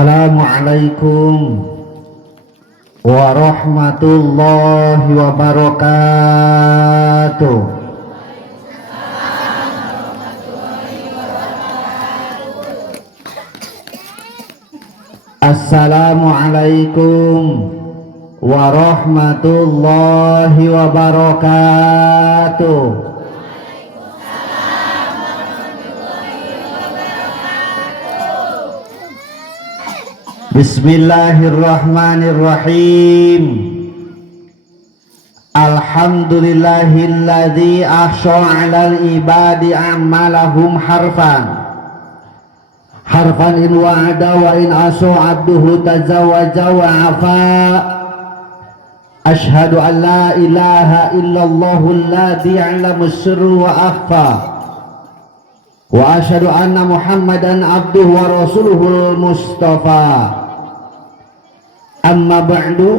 Assalamualaikum warahmatullahi wabarakatuh. Assalamualaikum warahmatullahi wabarakatuh. Bismillahirrahmanirrahim. Alhamdulillahilladzi ahsha 'alal ibadi a'malahum harfan in wa'ada wa in asu 'abduhu tazawaja wa afa. Ashhadu an la ilaha illallahul ladzi 'alamus sirru wa akhfa. Wa asyhadu anna Muhammadan abduhu wa rasuluhul mustafa. Amma ba'du,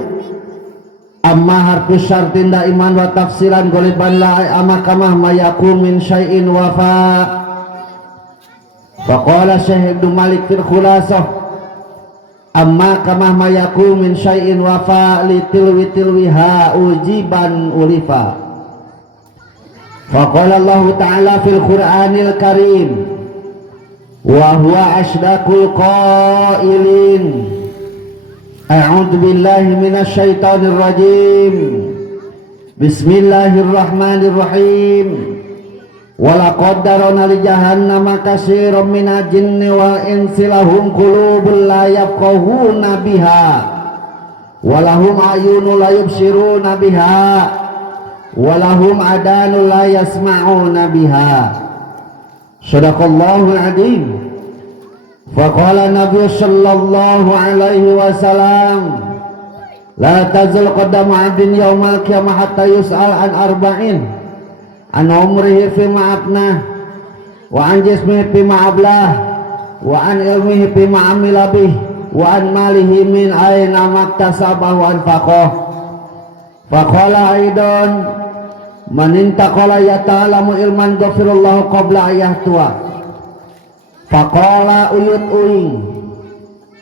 amma harfu syartin daiman wa tafsilan goliban la amakamah mayakum min syai'in wafa. Faqala Syekh Ibnu Malik fil khulasah, amma kamah mayakum min syai'in wafa litilwiha ujiban ulifa. Faqala Allah Ta'ala fil Qur'anil Karim, wa huwa asdaqul qailin. A'udzu billahi minasy syaithanir rajim. Bismillahirrahmanirrahim. Wa laqad darana li jahannama katsiran minal jinni wal insi lahum qulubun la yafqahuna biha wa lahum a'yunun la yubsiruna biha wa lahum adanun la yasma'una biha. Shadaqallahul adzim. Faqala Nabi sallallahu alaihi wasallam, la tazal qadamu 'abdin yaumal qiyamah hatta yus'al an arba'in, an umrihi fima afnah, wa an jismihi fima ablah, wa an ilmihi fima amila bih, wa an malihi min aina maktasabahu wa anfaqah. Faqala aidan, man intaqala yata'alamu ilman ghafirallahu qabla ayahtuwa. Faqala uyut uing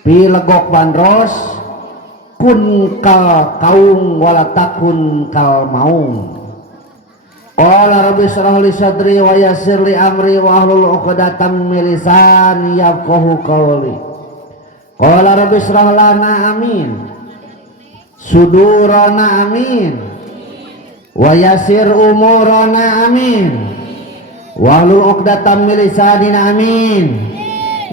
pi legok bandros, kun kal kaung wala takun kal maung. Qala rabbi shrah li sadri wa yassir li amri wa hlul 'uqdatam min lisani yafqahu qawli. Qala rabbi shrah lana amin sudurana amin wa yassir umurana amin wahlul 'uqdatam min lisanina amin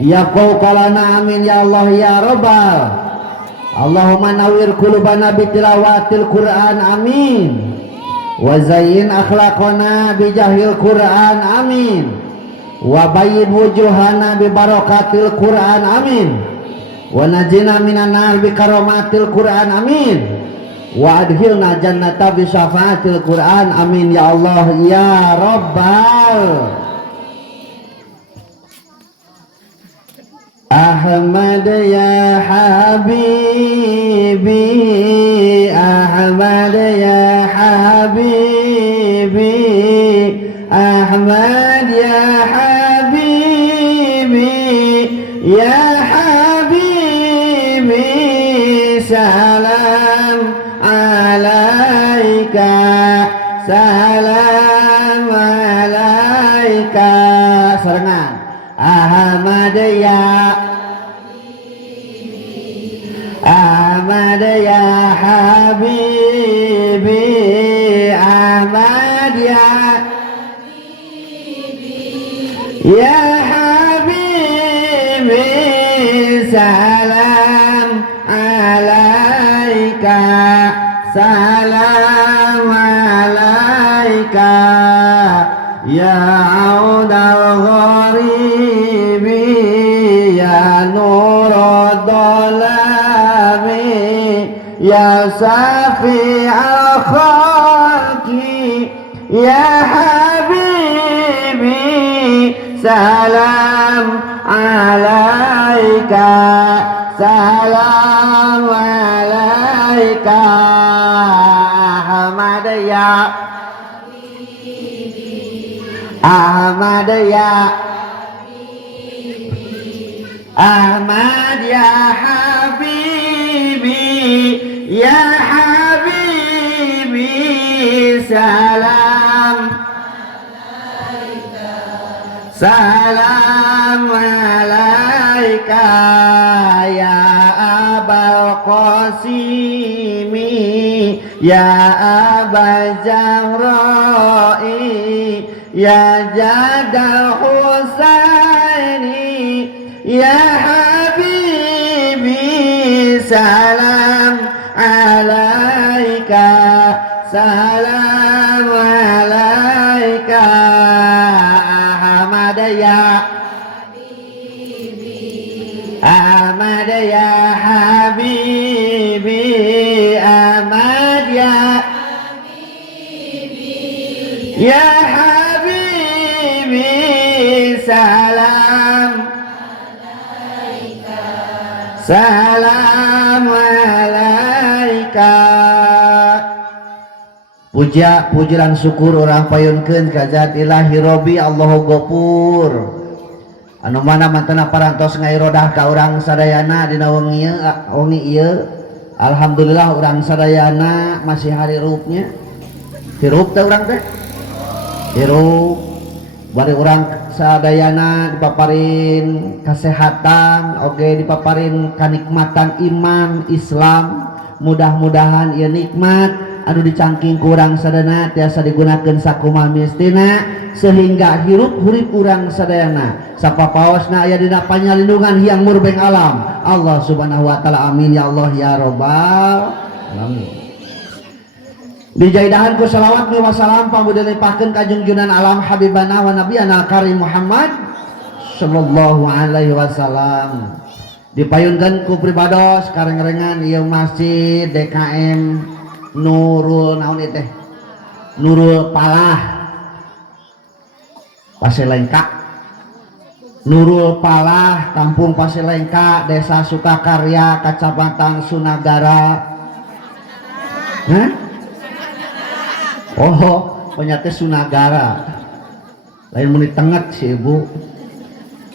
yaqau qalana amin ya Allah ya Rabbal. Allahumma nawwir qulubana bitilawatil Qur'an amin wa zayyin akhlaqana bijahil Qur'an amin wa bayyin wujuhana bi barakatil Qur'an amin wa najina minan nar bi karamatil Qur'an amin wa adkhilna jannata bi syafaatil Qur'an amin ya Allah ya Rabbal. Ahmad ya habibi, Ahmad ya habibi, Ahmad ya habibi, ya habibi, salam alaika, salam alaika. Serengan Ahmad ya Ahmad ya habibi, Ahmad ya ya habibi, salam alaika, salam alaika, ya audal gharibi, ya nurad dalami, ya safi al-khalqi, ya habibi, salam alaika, salam alaika. Ahmad ya Ahmad ya Ahmad ya habibi ya habibi salam salam alaika ya abal qasimi ya abal jahrai ya jadal husaini ya habibi salam alaika salam alaika Ahmad ya habibi Ahmad ya habibi Ahmad ya habibi ya habibi salam salam alaika. Puja pujilan syukur orang payunkeun ka zat ilahi Robbi Allahu Ghafur anu mana mantena parantos ngairodah ka urang sadayana dina wengi ieu. Alhamdulillah urang sadayana masih harirupnya hirup teh urang teh hirup bari urang sadayana dipaparin kesehatan oge dipaparin kanikmatan iman Islam. Mudah-mudahan ieu nikmat anu dicangking kurang sadana tiasa digunakeun sakumaha mistina sehingga hirup hurip urang sadayana sapapaosna aya dina panyalindungan hyang murbeng alam Allah subhanahu wa ta'ala. Amin ya Allah ya robbal alamin. Dijaidahan ku salawat wa salam pamudalipakeun ka junjunan alam habibana wa nabiyana karim Muhammad sallallahu alaihi wasallam. Dipayunkeun ku pribados kareng-rengan ieu masjid DKM Nurul naon teh Nurul Palah Pasilengka Nurul Palah Kampung Pasilengka Desa Sukakarya Kecamatan Sunagara. Hah? Oh penyate Sunagara lain menit tenget si ibu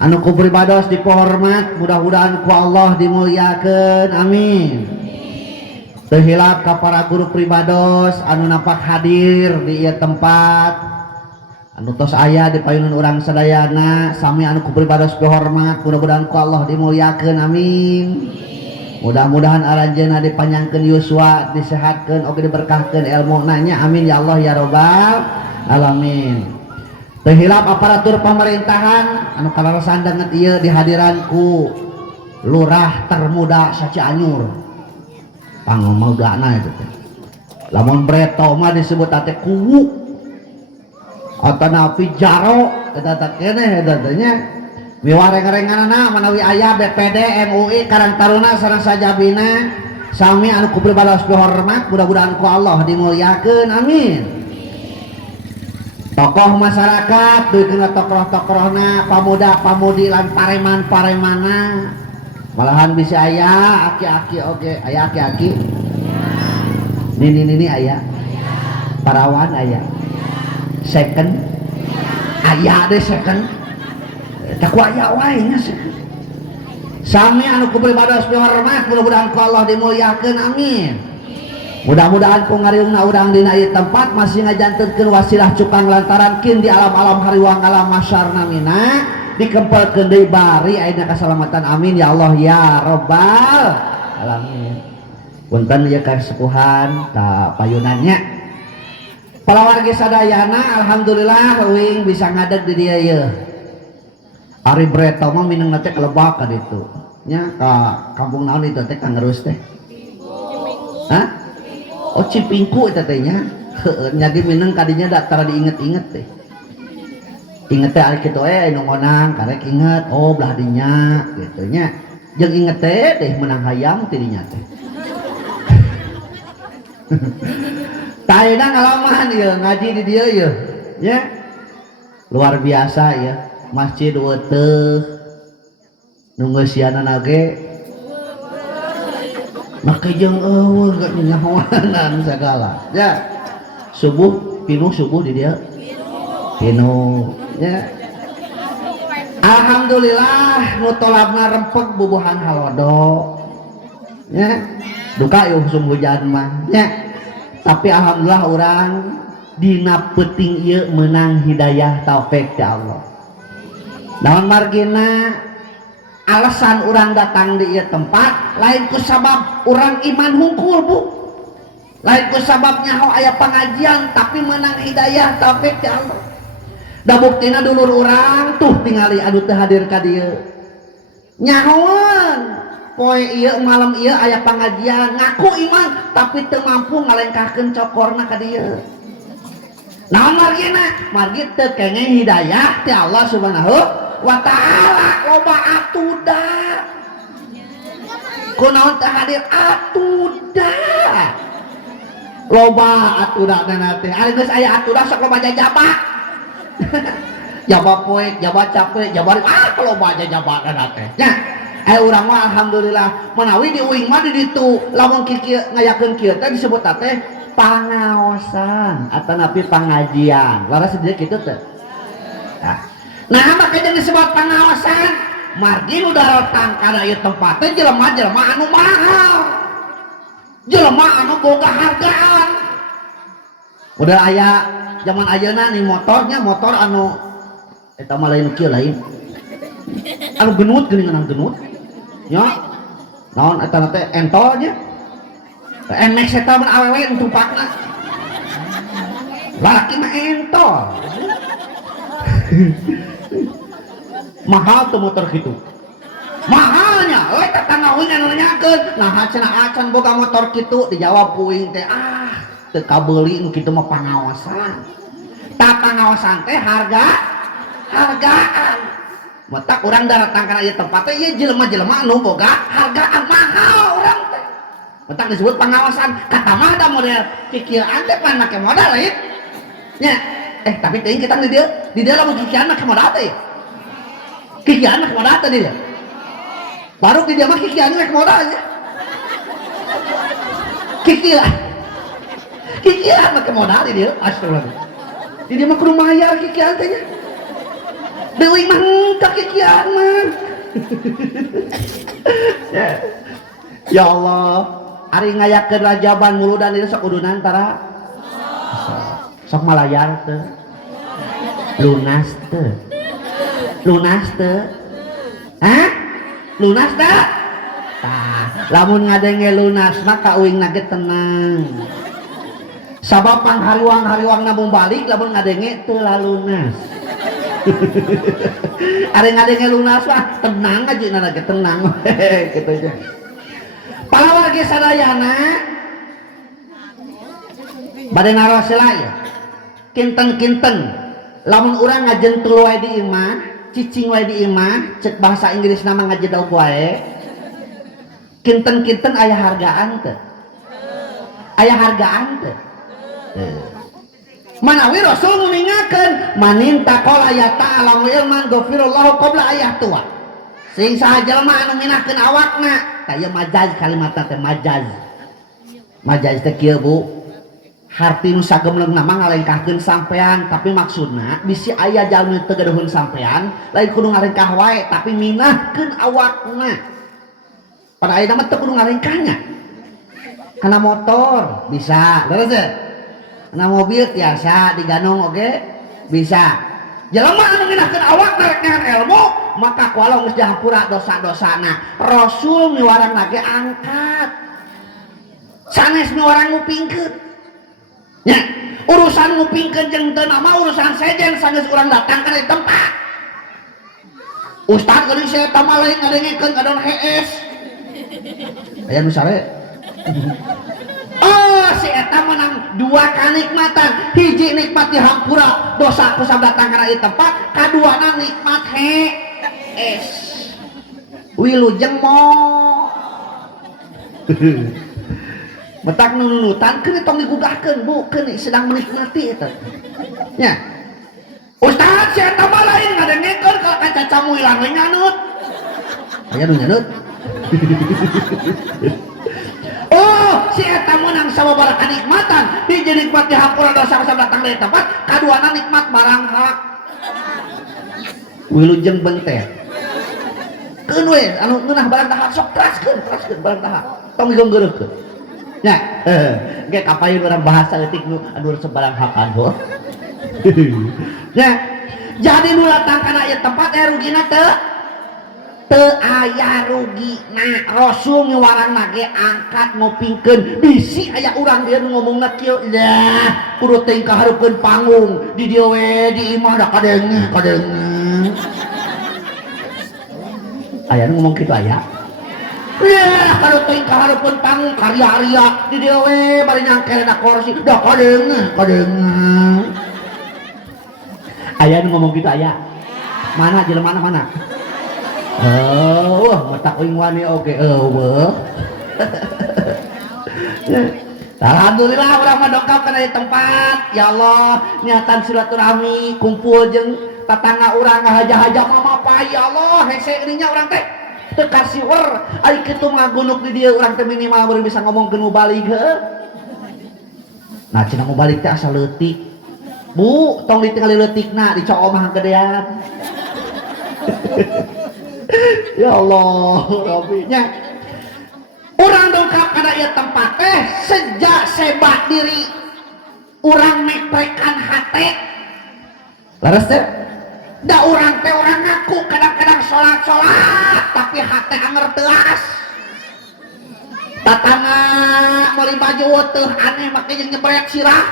anu ku pribados dipohormat mudah-mudahan ku Allah dimuliakeun amin. Tehilap ka para guru pribados anu napak hadir di ieu tempat anu tos aya di payunan urang sadayana sami anu ku pribados hormat mudah-mudahan ku Allah dimuliakeun amin. Mudah-mudahan aranjeunna dipanjangkeun yuswa disehatkeun oge diberkahkeun ilmuna nya amin ya Allah ya robbal alamin. Tehilap aparatur pemerintahan anu kalarasan dengan ieu dihadiran ku lurah termuda Sacianyur pangomodana itu teh. Lamun breto mah disebut teh kuwu atanapi jaro eta teh keneh eta teh nya miwareng-renganana manawi aya BPD MUI Karang Taruna sareng sajabina sami anu ku pribados hormat mudah-mudahan ku Allah dimuliakeun amin. Tokoh masyarakat duikeun tokoh-tokohna pamuda-pamudi lan pareman-paremana malahan bisa aya aki-aki oge aya aki-aki nini aya parawan aya second aya deh second tak aya wae nya second sami anu ku pribados hormat mudah-mudahan ku Allah dimuliakeun amin. Mudah-mudahan ku ngariungna urang dina ieu tempat masih ngajantetkeun wasilah cukang lantaran kin di alam-alam hariwang alam masyarna mina dikempelkeun deui bari ayeuna kasalamatan amin ya Allah ya robbal alamin. Punten ieu kasepuhan ta payunannya para wargi sadayana alhamdulillah euing bisa ngadeg di dieu ieu. Ari breto mah minangna teh kelebak ka ditu nya ka kampung naon itu teh Kangerus teh hah oh Cipingku eta teh nya heueuh nya ge mineng kadinya da tara diinget-inget teh. Inget teh ari kitu anu ngonang karek inget oh belah dinya gitu nya jeung inget teh deh menang hayam ti dinya teh. Taina ngalaman ieu ngaji di dieu ieu nya luar biasa ya masjid weuteuh nu ngeusianana ge make jeung eueuh gak nyahoanan sagala ya subuh pinuh subuh di dieu pinuh ya Alhamdulillah nu tolabna rempeg bubuhan halodo ya duka yuk musim hujan mah ya tapi alhamdulillah orang dina peuting ieu menang hidayah taufik ti Allah naon margina alasan orang datang di ieu tempat lain ku sabab orang iman hungkul bu lain ku sabab nyaho aya pengajian tapi menang hidayah taufik ti Allah da buktina dulur orang tuh tingali anu teu hadir ka dieu nyahoan poe ieu malam ieu aya pengajian ngaku iman tapi teu mampu ngalengkahkeun cokorna ka dieu naon margina margi teu kengeng hidayah ti Allah subhanahu wa ta'ala loba atuda kunaon teu hadir atuda loba atuda dana teh ari geus aya atuda sok loba jajaba jaba poek, jaba capek, jaba kalau baca jaba dana teh nya urang mah alhamdulillah menawi di uing mah di ditu lamun kieu ngayakeun kieu teh disebut teh pangaosan atanapi pangajian laras dia kitu teh nah makanya disebut pangaosan margi nu datang kana ieu tempat teh jelema-jelema anu mahal jelema anu boga hargaan udah aya zaman ayeuna nih motornya motor anu eta mah lain kieu lain anu genut geuningan genut nya naon eta teh entolnya NMAX eta mun awewe tumpakna laki mah entol mahal tuh motor gitu mahalnya we tetangga uing anu nanyakeun nah acan boga motor kitu dijawab uing teh teu kabeuli nu kitu mah pangaosan tak pangaosan teh hargaan matak urang datang kana ieu tempat teh ieu jelema-jelema anu boga hargaan mahal urang teh matak disebut pangaosan kata mah da model pikiran teh pan make modal lain nya tapi teuing kita di dieu lamun kikian make modal teh kikian make modal teh dia baru di dia mah kikian make modalnya kikian make modal di dia astagfirullah di dia mah kudu mayar kikian teh nya deui mah henteu kikian mah ya Allah ari ngayakeun rajaban muludan ieu sok kudunan tara sok malayar teu lunas teu lunas teh lamun ngadenge lunas maka uing nage tenang sabab panghariwang nabung balik lamun ngadenge teu lunas are ngadenge lunas mah tenang aja nage tenang gitu aja palawargi sadayana bade narosela ya kinten lamun urang ngajentul wae di imah cicing wae di imah cek bahasa Inggris nama ngajedog wae kinten aya hargaan teh manawi Rasul ningakeun manin taqol ayat ta'ala ilman ghafirallahu qabla ayat tua sing saha jelema anu minahkeun awakna tah majaz kalimatna teh majaz teh kieu bu harti nu sagemleung nama ngalengkahkeun sampean tapi maksudna bisi aya jalmi teu gaduhun sampean lain kudu ngalengkah wae tapi minahkeun awakna pada ayeuna mah teu kudu ngalengkahnya kana motor bisa terus kana mobil tiasa diganong oge bisa jelema anu minahkeun awakna rek nyahan ilmu maka kualau geus dihampura dosa-dosana Rasul miwarang lagi angkat sanes miwarang ngupingkeun nya urusan ngupingkeun jeung teu nama urusan sejen sageus urang datang kana di tempat ustad geuning saya tama lain ngadengekeun kadon hees aya nu sare oh si eta menang dua kanikmatan hiji nikmat dihampura dosa ku datang kana di tempat kaduana nikmat hees wilujeng mo metak nunutan keuni tong digugahkeun bu keuni sedang menikmati eta nya ustaz saya tambah lain ngadengekeun ka kacacamu ilang we nyanut aya nu nyanut oh si eta meunang sababaraha kanikmatan hiji nikmat dihampura dosa ku datang dari tempat kaduana nikmat barang hak wilujeng bentet keun we anu ngeunah barang dahar sok teraskeun barang dahar tong digeureukkeun nya ge kapayeun urang bahasa eutik nu anu sebarang hakan ho nya jadi nu latang kana ieu tempat rugina teu aya rugina. Rasul ngewarang nage angkat ngopingkeun bisi aya urang dia ngomongna kieu dah kudu teuing kahareupeun panggung di dieu we di imah da kadenge aya nu ngomong kitu aya ya kudu teuing kahareupeun panggung karya-karya di dieu we bari nyangkel da kursi da kadenge aya nu ngomong kitu aya mana jelema mana matak uing wani oke alhamdulillah urang mah dongkap kana tempat ya Allah niatan silaturahmi kumpul jeung tatangga urang ngahaja-haja mama pa ya Allah hese dinya urang teh teu kasiwer ari kitu ngagunuk di dieu urang teh minimal baru bisa ngomongkeun mubalik heuh nah cenah mubalik teh asal leutik bu tong ditinggali leutikna dicoo mah gedean ya Allah Rabbinya orang dongkap kada ieu tempat teh sejak sebak diri orang meprekan hate laras teh da urang teh orang ngaku kadang-kadang salat tapi hate anger teuas tatangga meuli baju teu aneh make jeung nyebrek sirah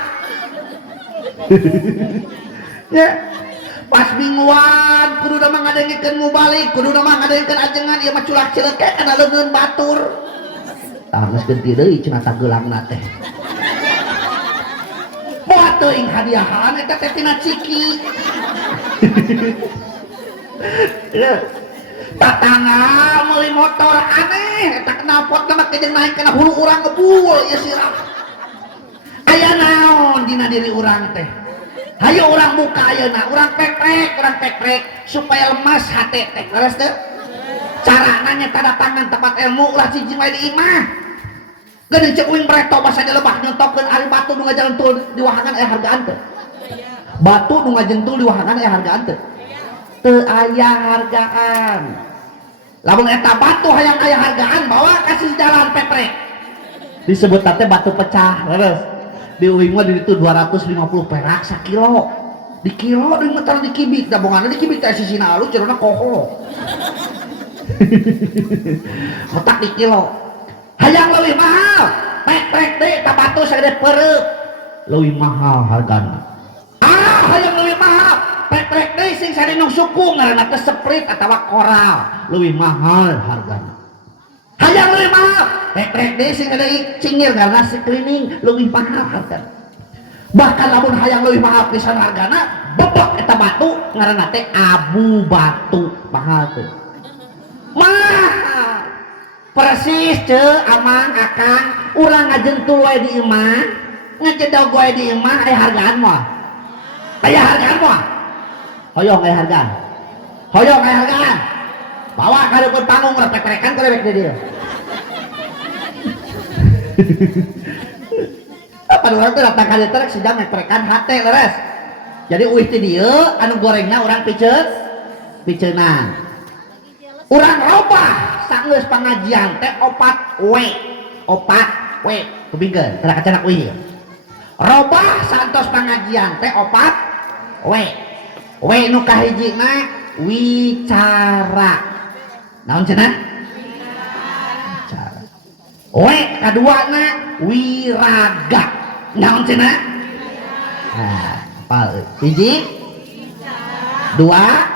ya pas mingguan kudu mah ngadengkeun mubalik kudu mah ngadengkeun ajengan ieu mah culah celeke kana leungeun batur tah geus genti deui cenah tageulangna teh moal teuing hadiahan eta teh tina ciki tatangga meuli motor aneh eta knalpot mah jeung naik kana hulu urang ngebul ieu sirah aya naon dina diri urang teh hayo orang buka ayeuna urang pekrek supaya lemas hate teh leres teh carana nya tanda tangan tempat ilmu ulah cicing wae di imah geuning ceuk uing breto basa lebah nyontokeun ari batu nu ngajentul di wahangan aya hargaan teh batu nu ngajentul di wahangan aya hargaan teh teu aya hargaan lamun eta batu hayang aya hargaan bawa kasih jalan peprek disebut teh batu pecah leres di uing mah di itu 250 perak sakilo di kilo di meter di kibik da bongana di kibik teh sisina alus cerona koho metak di kilo hayang leuwih mahal pek deui ta batu sagede peureup leuwih mahal hargana hayang leuwih mahal pek deui sing sare nu suku ngaranna teh sprite atawa koral leuwih mahal hargana hayang leuwih mahal pek deui sing ada cingir karena si cleaning leuwih mahal hargana bahkan lamun hayang leuwih mahal pisan hargana bebek eta batu ngaranna teh abu batu mahal teh mahal persis teu amang akang urang ngajentul wae di imah ngajedog wae di imah aya hargaan moal hoyong aya hargaan bawa ka hareupeun panggung repek-rekan korek di dieu apa orang tuh datang kali terus sedang meprekan hate leres jadi uih ti dieu anu gorengna urang piceunang urang robah saeus pangajian teh opat we kebingkeun tara kacanak uih robah santos pangajian teh opat we nu kahijina wicara naon cenah we kaduana wiraga naon cenah apal hiji dua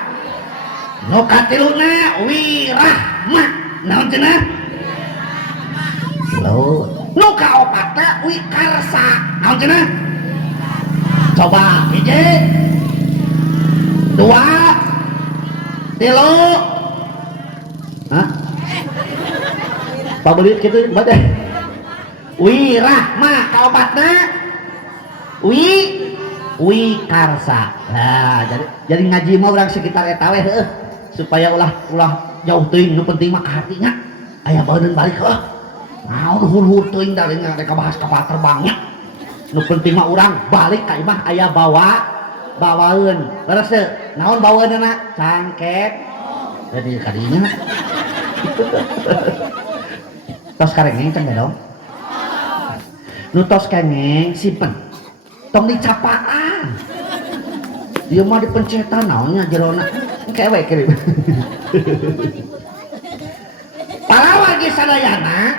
nu katiluna wirahmah naon cenah nu kaopatna wikarsa naon cenah coba hiji dua tilu pabelit gitu bae wirahmah kaobatna wikarsa nah jadi ngaji mah urang sekitar eta we heuh supaya ulah jauh teuing nu penting mah ka hatinya aya baeun balik heuh naon hur-hur teuing da rek bahas kapal terbangnya nu penting mah urang balik ka imah aya bawaeun leres teu naon bawaanna cangkek jadi kadinya tos karengeng can dong nu tos kengeng simpen tong dicapaan dia mah dipencetan naonnya jerona kewe kirim parawargi sadayana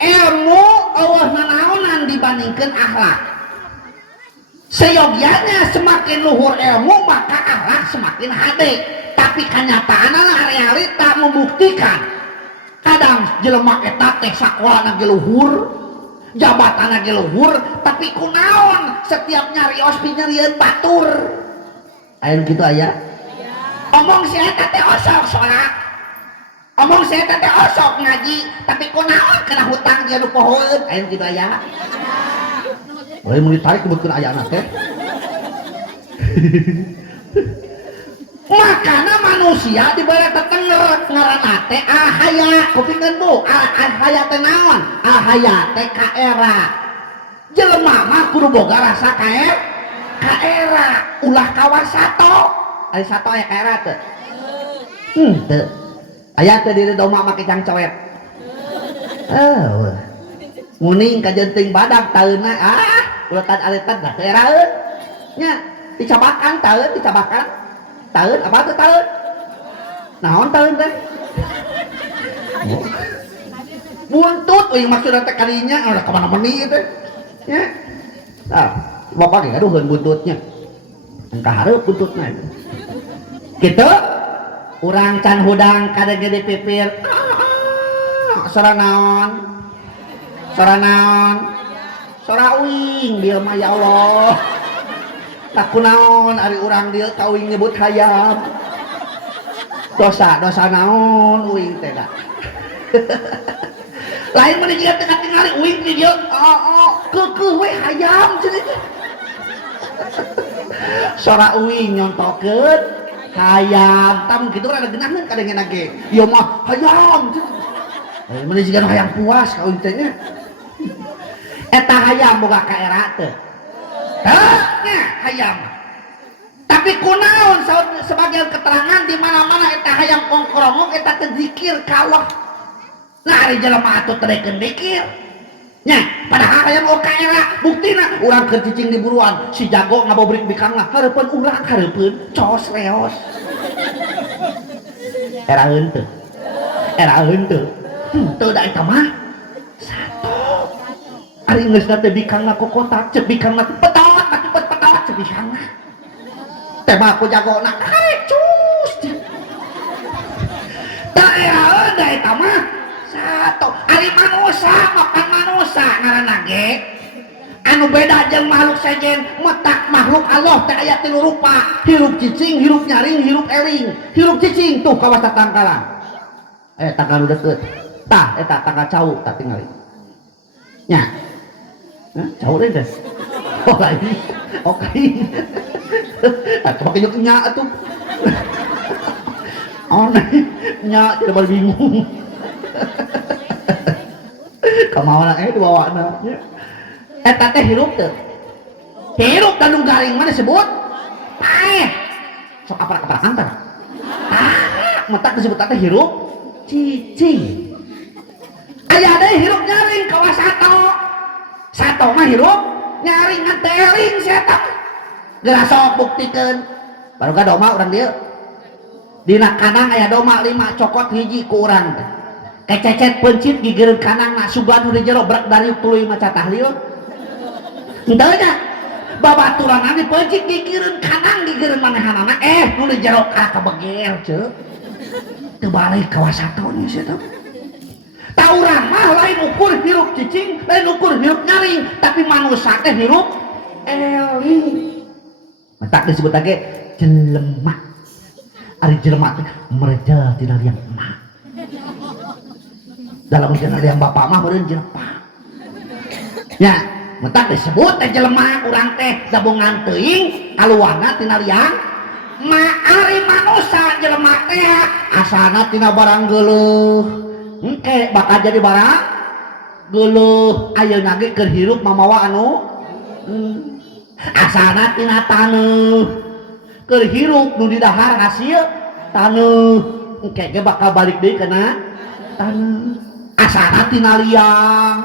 ilmu Allah nanaonan dibandingkan akhlak seyogianya semakin luhur ilmu maka akhlak semakin hade tapi kenyataanna realita membuktikan kadang jelema eta teh sakola ge luhur jabatan ge luhur tapi kunaon setiap nyarios pinyerieun batur aya nu kitu aya omong si eta teh osok salat omong si eta teh osok ngaji tapi kunaon kena hutang dia nu pohoeun aya nu kitu aya boleh mau ditarik kebetulan aya anak teh makana manusia dibalik tetenger ngaranna teh ahaya kupingkeun bu ahaya teh naon ahaya teh ka era jelema mah kudu boga rasa ka era ulah kawasato ari sato aya ka era teh teu aya teh diri doma make cangcoet nguning ka jenting badak taeuna uletan aletan da teu eraeun nya dicabakan taeun dicabakan taeun apa tuh taeun naon taeun teh buntut euy maksudna teh kadinya udah ka mana-mana teh nya bapak ge gaduheun buntutnya engka hareup buntutna kitu urang can hudang kadege dipipir sora naon sora uing dia mah ya Allah tak kunaon ari urang dia kawing nyebut hayam dosa naon uing teh da lain mah dia teh katingali uing di dia keukeuh we hayam cenah sora uing nyontokeun hayam tamun kitu rada geunahkeun kadenge ge ieu mah hayam cenah meni jiga hayam puas kawing teh nya eta hayam boga ka era teh nya hayam tapi kunaon sebagian keterangan di mana-mana eta hayam kongkrongong eta teh zikir ka Allah nah ari jelema atuh terekeun zikir nya padahal hayam oka era buktina urang keur cicing di buruan si jago ngabobrik bikangna hareupeun urang hareupeun cos leos era henteu teu da eta mah sato ari geusna teh bikangna kokotak ceuk bikangna teh petawat ceuk bikangna teh mah aku jagona karecus teu eraeun da eta mah sato ari manusa makan manusa ngaranna ge anu beda jeung makhluk sejen metak makhluk Allah teh aya tilu rupa hirup cicing hirup nyaring hirup eling hirup cicing tuh kawas tangkalan tangkal nu deukeut tah eta tangkal cau tah tingali nya cau deui teh oh lain oke atuh make yuk nya atuh oneh nya tidak bingung kamawana dibawana nya eta teh hirup teu hirup dan garing mana disebut sok aprak-aprakan tah mata disebut teh hirup cicing aya deui hirup nyaring kawas sato mah hirup nyaring nganteling si eta geura sok buktikeun baru ka doma urang dieu dina kanang aya doma 5 cokot hiji ku urang teh kececet pencit gigireun kanangna sugan nu di jero brak dari tuluy maca tahlil henteu nya babaturan anu pencit gigireun kanang gigireun manehanana nu di jero kabeger ceuk teu balik ka wasatonya si eta tauran mah lain ukur hirup cicing lain ukur hirup nyaring tapi manusia teh hirup eling tak disebut lagi jelema ari jelema teh merejel tina liang emak dalam tina liang bapak mah meureun jelema nya mentak disebut teh jelema urang teh gabungan teuing kaluarna tina liang ma ari manusia jelema teh asana tina barang geuleuh engke bakal jadi barang geuleuh ayeuna ge keur hirup mamawa anu asana tina taneuh keur hirup nu di dahar hasil taneuh engke ge bakal balik deui kana taneuh asana tina liang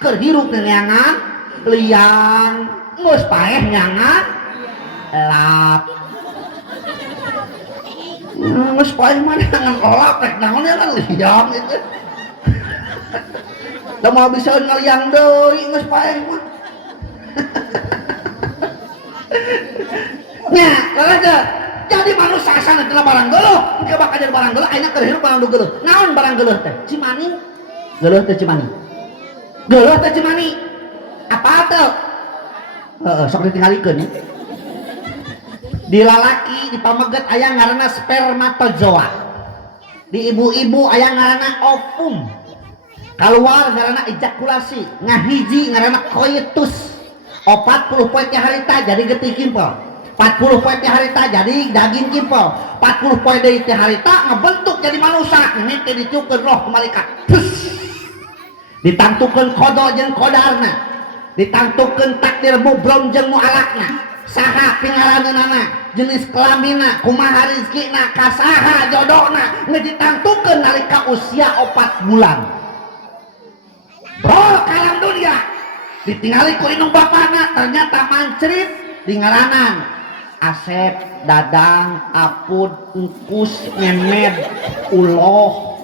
keur hirup neangan liang geus paeh nyangan elap geus paeh mah nyangan elap rek naon ya kan liang gitu da mau bisa ngaliang deui geus paeh mah nya lalaga jadi manusia asana tina barang geuleuh engke bakal jadi barang geuleuh ayeuna keur hirup barang nu geuleuh naon barang geuleuh teh cimani geuleuh teh cimani geuleuh teh cimani apa tuh sok ditinggalikeun ya di lalaki di pameget aya ngaranna spermatozoa di ibu-ibu aya ngaranna ovum keluar ngaranna ejakulasi ngahiji ngaranna coitus 40 poe ti harita jadi getih kimpel 40 poe ti harita jadi daging kimpel 40 poe deui ti harita ngebentuk jadi manusia ini teh ditiupkeun roh ku malaikat ditantukeun kodo jeung kodarna ditantukeun takdir mubrom jeung mualakna saha pingaraneunana jenis kelamina kumaha rezekina kasaha jodohna ditantukeun nalika usia 4 bulan bro kalam dunia ditinggali ku indung bapana ternyata mancrit di ngaranan Asep, Dadang, Apud, Engkus, Memed, Uloh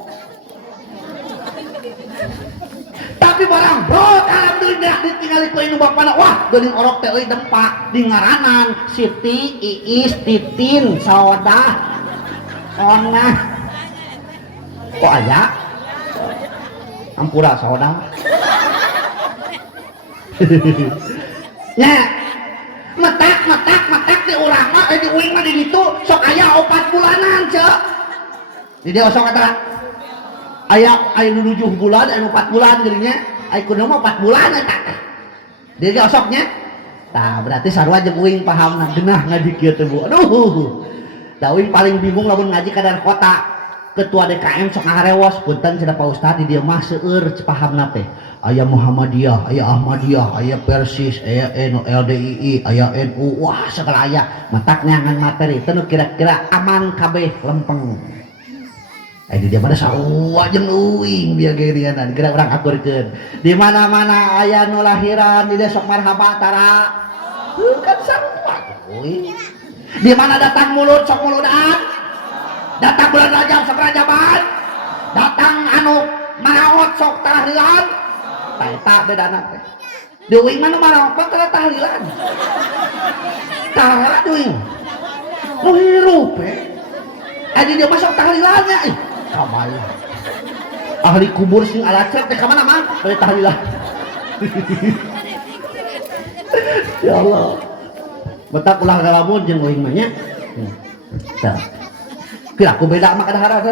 tapi barang bro alhamdulillah ditinggali ku indung bapana wah geuning orok teh euy dempak di ngaranan Siti, Iis, Titin, Saodah, Ona kok aya? Ampura Saodah nya metak di urang mah di uing mah di ditu sok aya 4 bulanan cek di dia sok kata aya 7 bulan aya 4 bulan geuning nya aya kudu mah 4 bulan eta di dia osoknya tah berarti sarua jeung uing pahamna geunah ngaji kieu teh Bu aduh da uing paling bingung lamun ngaji ka daerah kota ketua DKM sok ngaharewos punten cenah Pak Ustad di dieu mah seueur pahamna teh aya Muhammadiyah, aya Ahmadiyah, aya Persis, aya LDII, aya NU, wah segala aya matak nyangan materi teu kira-kira aman kabeh lempeng di dia pada sarua jeung uing bieu geurieunan geura urang aturkeun di mana-mana aya nu lahiran di dia sok marhaba tara kan sarua uing di mana datang mulut sok muludan datang bulan Rajab sok Rajaban datang anu manaot sok tahlilan tak bedana teh di uing mana manaot mah tara tahlilan tara uing nu hirup adi dia masuk tahlilannya kamaya ahli kubur sing alacet teh ka mana mah bari tahlilan ya Allah betak ulah ngalamun jeung uing mah nya tah kira aku beda mah kadahara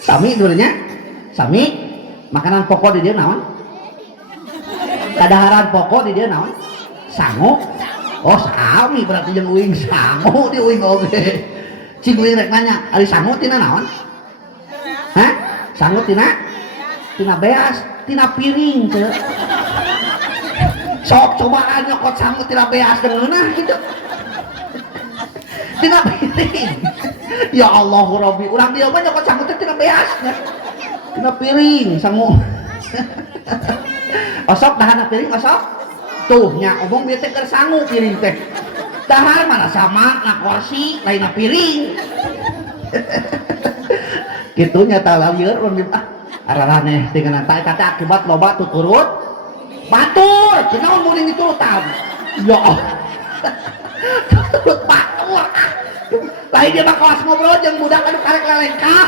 sami dulunya sami makanan pokok di dia naon kadaharan pokok di dia naon sangu oh sami berarti jeung uing sangu di uing oge cing uing rek nanya ari sangu tina naon hah sangu tina beas tina piring teh sok cobaan nyokot sangu tina beas deungeunah kitu tina piring ya Allah Rabbi urang dia mah nyokot sangu teh tina beasnya tina piring sangu osok dahana piring osok tuh nya omong bieu teh keur sangu piring teh dahar mana sama na kursi lain na piring kitu nya tah lieur mun araraneh tinggal teh eta akibat loba tuturut batur cenah mun diturutan ya Allah tuturut batur lain dia mah kawas ngobrol jeung budak anu karek lalengkah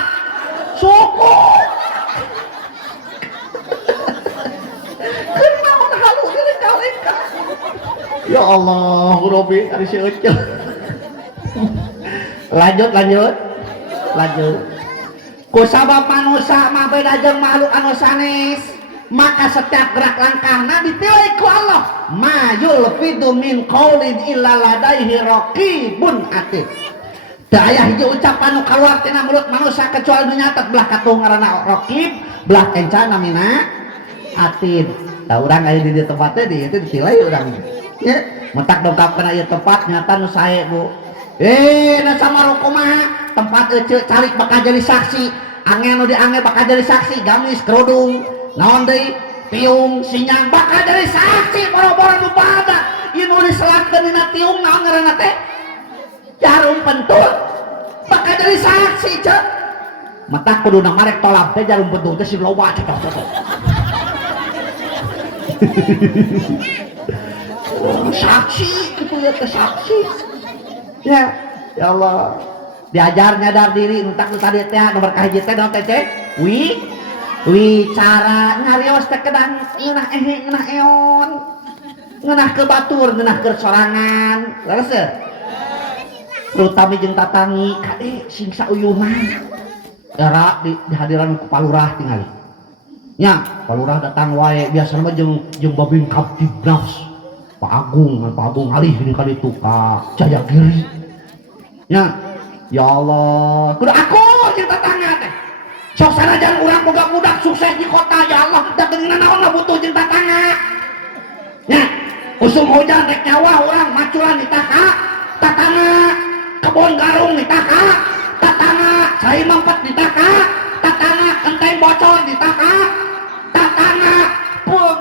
suku kenaon halu dia lalengkah ya Allah Rabbi ari si Ecel lanjut ku sabab manusia mah beda jeung makhluk anu sanes maka setiap gerak langkahna dipilih ku Allah ma yulfidu min qaulin illa ladaihi raqibun atid teu aya hiji ucapan nu kaluar tina mulut manusia kecuali nu nyatet belah katuh ngaranna raqib belah kenca namina atid da urang aya di tempat teh di itu ditilai urang Ya, mentak dongkap kena ieu tempat nyata nu sae Bu. Na sama kumaha tempat ece calik bakal jadi saksi. Angin nu diangge bakal jadi saksi, gamis kerudung naon deui tiung sinyang bakal jadi saksi boro-boro nu pada. Ieu nu diselatkeun dina tiung naon ngaranna teh? Jarum pentul. Bakal jadi saksi ceuk. Mata kuduna marek tolak teh jarum pentul teh si loba cocok. Saksi gitu ya teh saksi. Ya Allah. Diajar nyadar diri entak nu tadi teh nomor kahiji teh naon teh wicara ngarios teh kedang ngeunah ngeunah eon. Ngeunah ke batur, ngeunah ke sorangan. Leres teu? Terutama jeung tatangi kade sing sauyuhan. Era di hadiran ku palurah tingali. Nya, palurah datang wae biasa mah jeung babin Kaptibnas. Pak Agung alih ini kali itu ka Jayagiri. Ya Allah, kudu aku jeung tatangga teh. Sok sanajan urang boga budak sukses di kota ya Allah, da geuningan naon mah butuh jeung tatangga. Nya, usum hujan rek nyawa urang macuran di tatangga, kebon garung di tatangga, cai mampet di tatangga, enteng bocor di tatangga,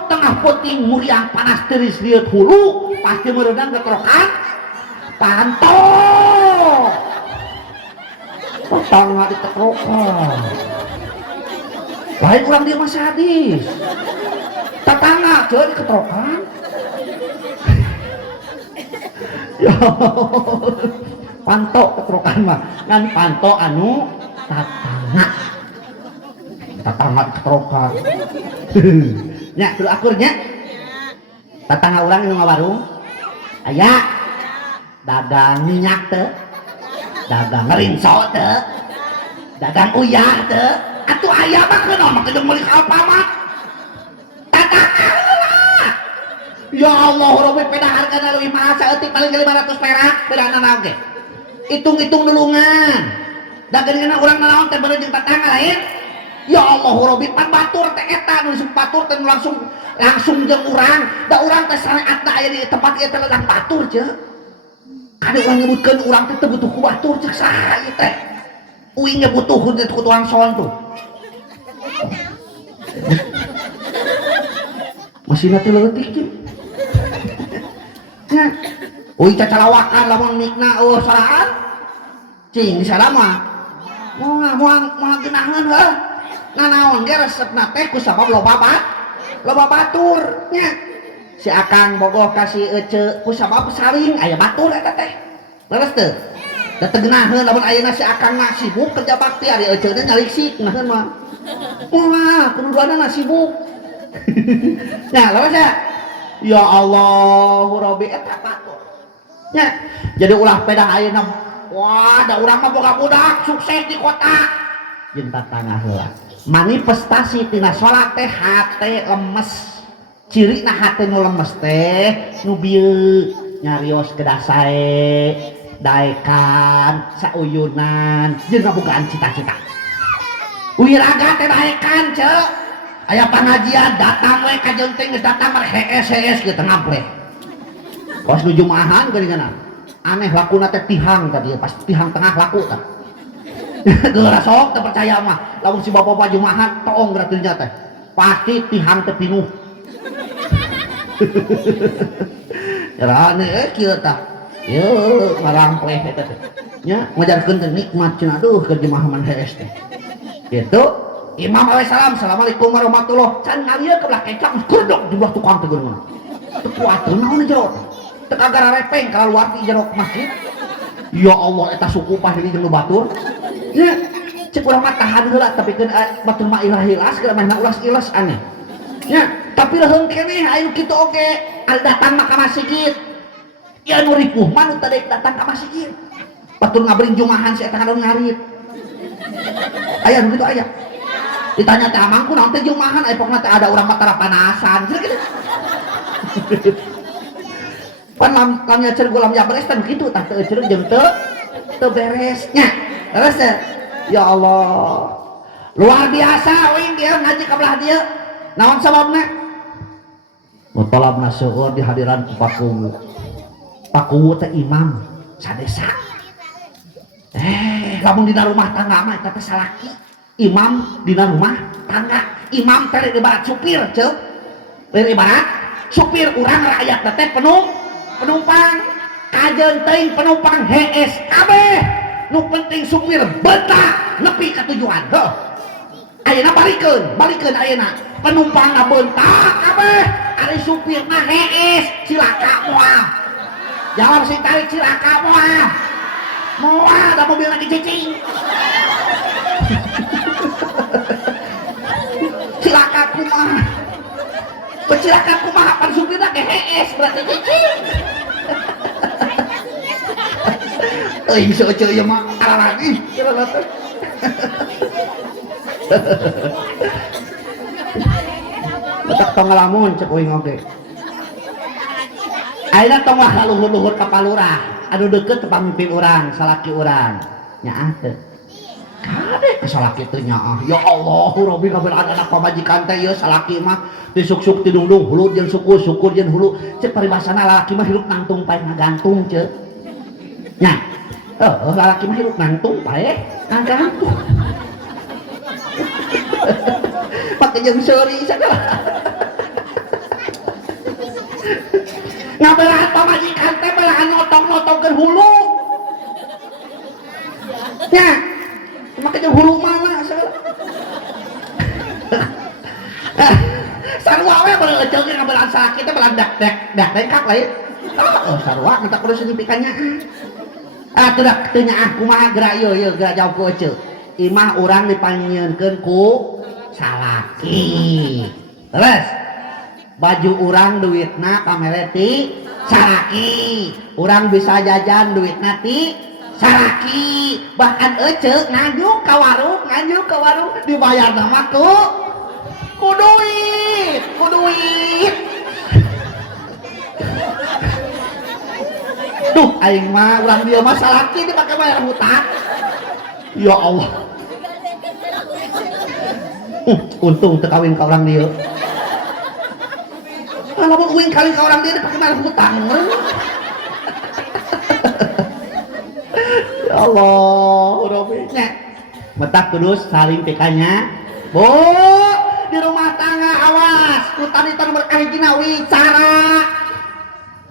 tengah puting muriang panas teuris lieur hulu, pasti meureunang ketrokan panto. Tatangga diketrokan. Lain urang dia mah sadis. Tatangga ceuk diketrokan. Ya panto ketrokan mah ngan panto anu tatangga ketrokan. Nya kudu akurnya tatangga urang nu ngawarung aya dagang minyak teu, dagang rinso teu, dagang uyah teu, atuh aya mah kenaon mah kedeung meuli ka Alfamart. Tatangga ya Allah, robe peda hargana leuwih mahal saeutik paling 500 perak, bedana naon ge? Hitung-hitung dulungan. Da geuningan urang naon teh bener jeung tatangga lain. Ya Allah, robe pan batur teh eta nu disebut batur teh langsung jeung urang. Da urang teh syariatna aya di tempat ieu teh ledang batur ceuk. Kade urang nyebutkeun urang teh butuh ku batur ceuk saha ieu teh. Uing butuh ku tukang son tuh. Masih teh leutik ceuk. Nya, uing cacalawakan lamun mikna saraan. Cing salama. Moal geunaheun heuh. Nanaon ge resepna teh ku sabab loba batur nya. Si Akang bogoh kasih ece ku sabab saring aya batur eta teh. Leres teu? Da teu geunaheun lamun ayeuna si Akang mah sibuk kerja bakti ari ece teh nyaliksik geunaheun mah. Wah, kedudukanna sibuk. Nya, leres ya? Ya Allah, Rabbi eta batur. Nya, jadi ulah peda ayeuna. Wah, da urang mah boga budak sukses di kota. Jeung tatangga heula. Manifestasi tina salat teh hate lemes, ciri na hate nu lemes teh nu bieu nyarios kedah sae daekan sauyunan jeung ngabogaan cita-cita. Wiraga teh daekan ceuk aya pangajian datang we ka jeung teh geus datang mah hees kieu teh ngampleh pas nu jumaahan geuningan aneh lakuna teh tihang tadi pas tihang tengah laku tah. Geura sok teu percaya mah lamun si bapak jumahan toong gratisnya teh pasti tihang teh pinuh. Jarane kieu tah yeuh ngarampleh eta teh nya ngajarkeun teh nikmat cenah aduh keur jemaah man hees teh kitu. Imam awe salam assalamualaikum warahmatullah can ngalieu ke belah kecap kurdok jumlah tukang teh geuna teu kuat naon jero teu kagara repeng ka luar di jero masjid. Ya Allah eta suku pahili jeung nu batur. Ya, cek urang mah tahan heula tapi keun batur mah ilah-ilas keur mah ulas ilas aneh. Ya, tapi leuheung keneh aya kitu oge, ari datang mah ka masjid. Ya nu ripuh mah nu tadi datang ka masjid. Batur ngabring jumahan si eta kadon ngarit. Aya nu kitu aya. Ditanya teh amangku naon teh jumahan aya pokna teh ada urang mah tara panasan. Kitu. Pan lamnya cer gulam ya beres teh kitu tah teu cer jeung teu beresnya. Terus ya Allah luar biasa wing dia ngaji ka belah dia naon sababna Mutolab nasyukur di hadiran Pakuwu. Pakuwu teh imam sadesa. Lamun dina rumah tangga mah eta teh salaki. Imam dina rumah tangga. Imam teh ibarat supir, ceuk. Ibarat supir urang rakyat teh penumpang. Kajeun teuing penumpang hees kabeh. Nu penting supir betah nepi ka tujuan. Heuh. Ayeuna balikeun ayeuna. Penumpangna beuntak kabeh. Ari supirna hees cilaka moal. Jawab sing tarik cilaka moal. Moal da mobil lagi cicing. Cilaka kumaha? Cilaka kumaha pan supirna ge hees berarti cicing. Euy seuceu ieu mah lagi. Betak tong ngalamun cek uing oge. Ayeuna tong lah luhur-luhur ka palurah, anu deukeut teu pamimpin urang, salaki urang. Nyaah teu. Kade ke salaki teh nyaah. Ya Allah, Robi ngabelaan anak pamajikan teh ieu salaki mah teu suk-suk ti dungdung, hulu jeung syukur, syukur jeung hulu. Cek paribasana lalaki mah hirup nangtung pae ngagantung ceuk. Nya. Lalaki mah hirup nangtung pae ngagantung. Pakai jeung seuri sagala. Ngabelaan pamajikan teh belahan notong-notongkeun hulu. Nya, make jeung hulu mana sagala. Sarua we beuleuh eceuk ngabelaan sakit teh belaan dak dekak lain. Sarua minta kudu signifikannya. Teu dak teu nyaah kumaha geura ieu geura jawab ku eceuk. Imah urang dipanyieunkeun ku salaki. Terus baju urang duitna pamere ti salaki. Urang bisa jajan duitna ti salaki. Bahkan eceuk ngaju ka warung dibayar nama ku duit. Tuh aing mah urang dieu mah salaki dipake bayar hutang. Ya Allah. Untung teu kawin ka urang dieu. Lamun uing kawin ka urang dieu dipake bayar hutang. Ya Allah, Robi. Nya. Metak kudus saling pikanya. Bu, di rumah tangga awas, kutanita nomor kahijina wicara.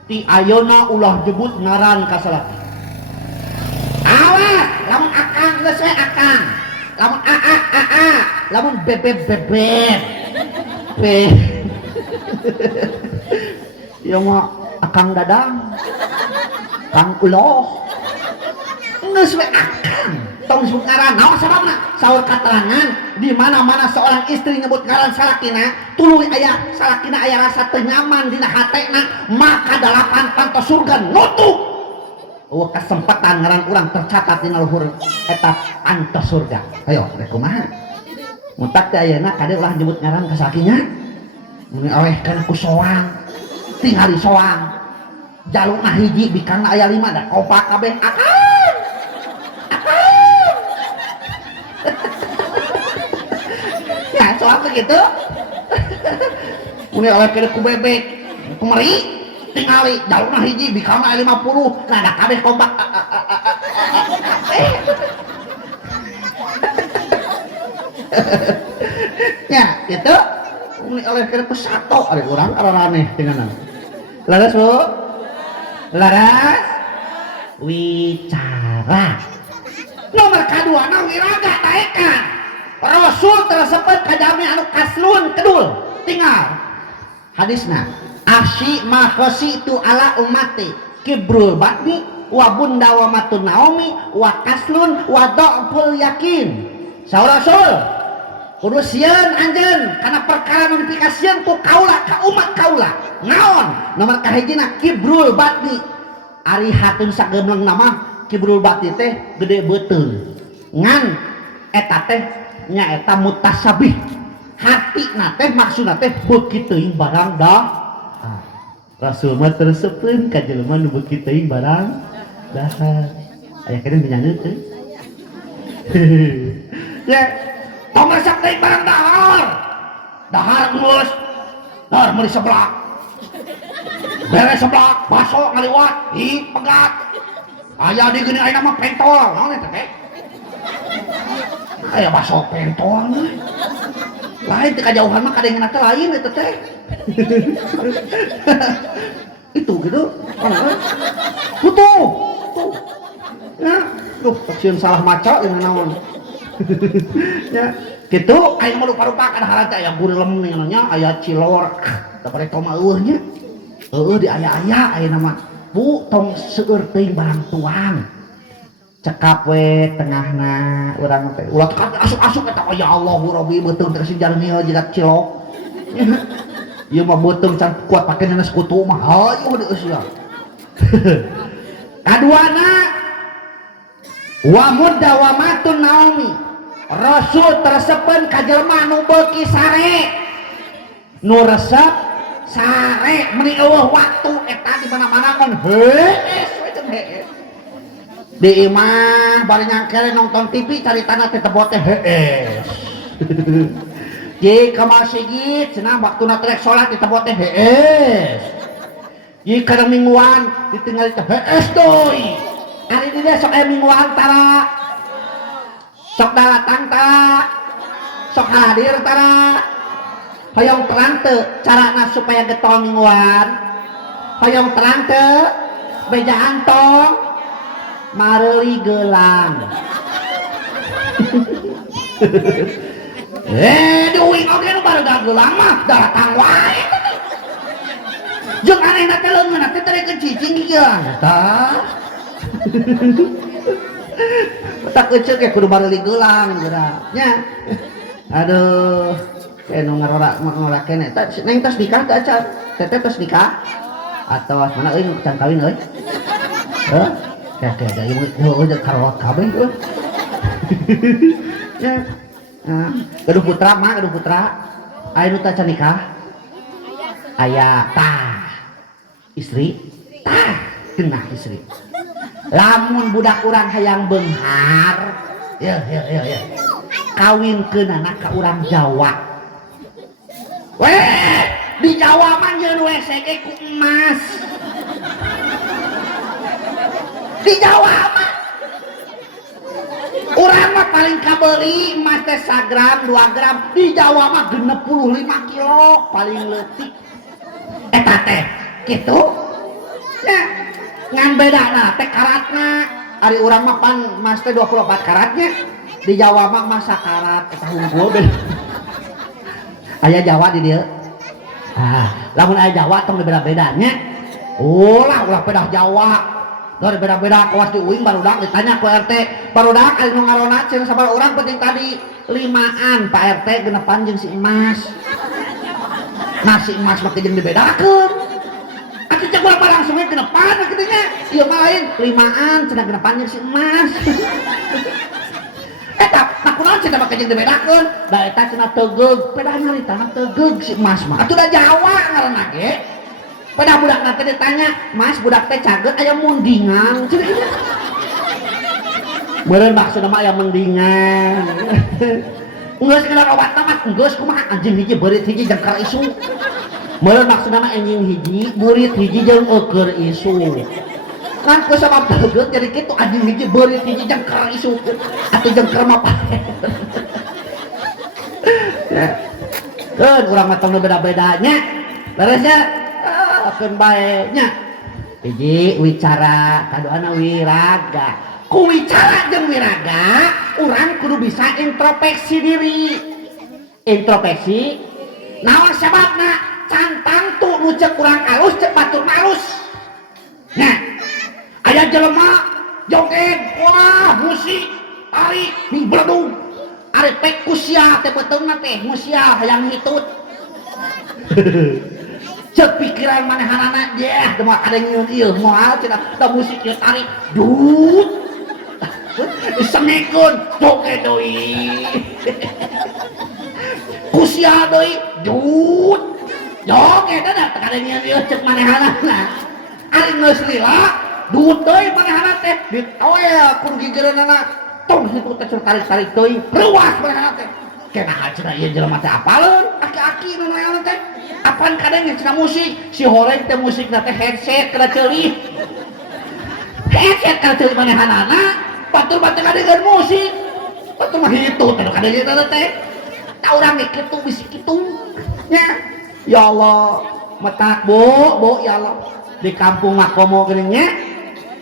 Ti ayeuna ulah jebut ngaran ka salaki. Awas, lamun akang geus we akang. Lamun aa, lamun bebeb. Ya mah akang dadang. Kang uloh. Geus we akang. Tong disebut ngaran. Naon sababna? Saur katerangan di mana-mana seorang istri nyebut ngaran salakina, tuluy aya salakina aya rasa teu nyaman dina hatena, maka 8 pantos surga nutup. Kesempatan ngaran urang tercatat dina luhur eta pantos surga. Ayo, rek kumaha? Muntak teh ayeuna kade ulah nyebut ngaran ka salakinya. Mun awehkeun ku soang, tingali soang. Jalukna hiji bikangna aya 5 da kompak kabeh akang. Ya, soal begitu. Muni awehkeun ku bebek, kumeri tingali jalukna hiji bikangna aya 50. Nah, da kabeh kompak. Ya, gitu. Muni awehkeun ku sato ari urang araraneh denganan. Laras, Bu? Laras? Wicara. Nomor kedua na wiraga taekan. Rasul tersebut kajami anu kaslun kedul tinggal hadisna asy ma khasitu ala ummati kibrul batni wa bunda wa matun naomi wa kaslun wa dhaful yakin. Saur Rasul kudu sieun anjeun kana perkara nu dipikasieun ku kaula ka umat kaula. Naon? Nomor kahijina kibrul batni. Ari hatun sageumleung nama kibrul batni teh gede beuteung. Ngan eta teh nyaeta mutasabih. Hatina teh maksudna teh beuki teuing barang dah. Rasul mah terseupeun ka jelema nu beuki teuing barang dahar. Aya kene menyanyi teh. Ya, tong resep teuing barang dahar. Dahar geus. Dahar meuli sebelah. beres seblak baso ngaliwat hi pegat aya di gini aya nama pentol naon eta teh aya baso pentol lain teh kajauhan mah kadengeuna teh lain eta teh itu gitu tuh ya tuh sieun salah maca dengan naon ya gitu aya mah rupa-rupa kadang-kadang teh aya gurelem nya aya cilor da pare toma eueuh nya di aya-aya aya nama bu tong seueur teuing barang tuang cekap we tengahna urang teh ulah teh asuk-asuk eta ya Allahu Rabbi beuteung teh sejarah jiga cilok ieu mah beuteung can kuat pake nenes kutu mah hayu deus ya kaduana wa mudawamatun naomi Rasul teresepen ka jelema nu beuki sare nu resep sare meuni eueuh waktu eta di mana-mana kan hees di imah bari nyangkere nonton TV caritana teh tebot teh hees ji ka masjid cenah waktuna trek salat di tebot teh hees ji kana mingguan ditinggal teh hees deui ari di sok aya mingguan tara sok datang tara sok hadir tara hoyong terang teu carana supaya getol mingguan hoyong terang teu bejaan tong mareuli geulang duing oge nu barudak geulang mah datang wae jeung anehna teh leungeunna teh teh cicing ieu tah tak kecil kayak kudu baru gelang nya aduh kayak nu ngarorak kene neng tos nikah teh acan teteh tos nikah atau mana euy can kawin euy heuh kayak da ieu udah karowak kabeh euy ya gaduh putra aya nu teh can nikah aya tah istri tah cenah istri lamun budak urang hayang beunghar ya kawinkeun anak ka urang Jawa weh di Jawa mah nyeun WC ge ku emas di Jawa mah urang mah paling kabeuli emas teh 1 gram 2 gram di Jawa mah 65 kilo paling leutik eta teh kitu ya ngan bedana teh karatna ari urang mah pan emas teh 24 karatnya di Jawa mah masa karat eta unggul beda aya Jawa di dieu lamun aya Jawa tong beda-bedanya ulah pedah Jawa dari beda-beda kawas di uing barudak ditanya ku RT barudak ari nu ngarona cenah sabaraha urang penting tadi 5an Pak RT genepan jeung si emas nah si emas mah jeung dibedakeun atuh cek urang barang semua genepan kitu-nya ieu mah lain 5an cenah genepan jeung si emas eta nakunaon cenah make jeung dibedakeun da eta cenah tegeug pedah nyaritana tegeug si emas mah atuh da Jawa ngaranna ge pedah budak nanti ditanya mas budak teh caget aya mundingan beureun maksudna mah aya mendingan geus kena obatna mah geus kumaha anjing hiji beurit hiji jeung keur isu meureun maksudna mah anjing hiji beurit hiji jeung eukeur isu kan ku sabab tegeut jadi kitu anjing hiji beurit hiji jeung keur isu atuh jeung keur mah keun urang mah tong beda-bedanya beresnya akeun bae nya hiji wicara kadoana wiraga ku wicara jeung wiraga urang kudu bisa introspeksi diri introspeksi naon sababna cantang tu nu ceuk urang alus ceuk batur malus nah aya jelema joget wah musik tarik bledung ari pek kusia teh beuteungna teh musia hayang hitut cek pikiran manehanana yeh demak ada nyieun ieu moal cenah da musik ieu tarik dut semekeun joget deui kusia deui dut joget da kada nyieun ieu cek manehanana ari geus lila dut deui manehanana teh ditoel kudu gigireunana tong hitu teh tarik-tarik deui ruas manehanana teh kenah cenah ieu jelema teh apaleun aki-aki nu naon teh apaan kadang yang cina musik si horeng teh musik teh headset kena ceulih headset kena ceulih manehanana batur kadang musik batur mah hitu teh kadang eta teh ta urang ge kitu bisi kitu nya ya Allah metak bu ya Allah di kampung Makomo geuning nya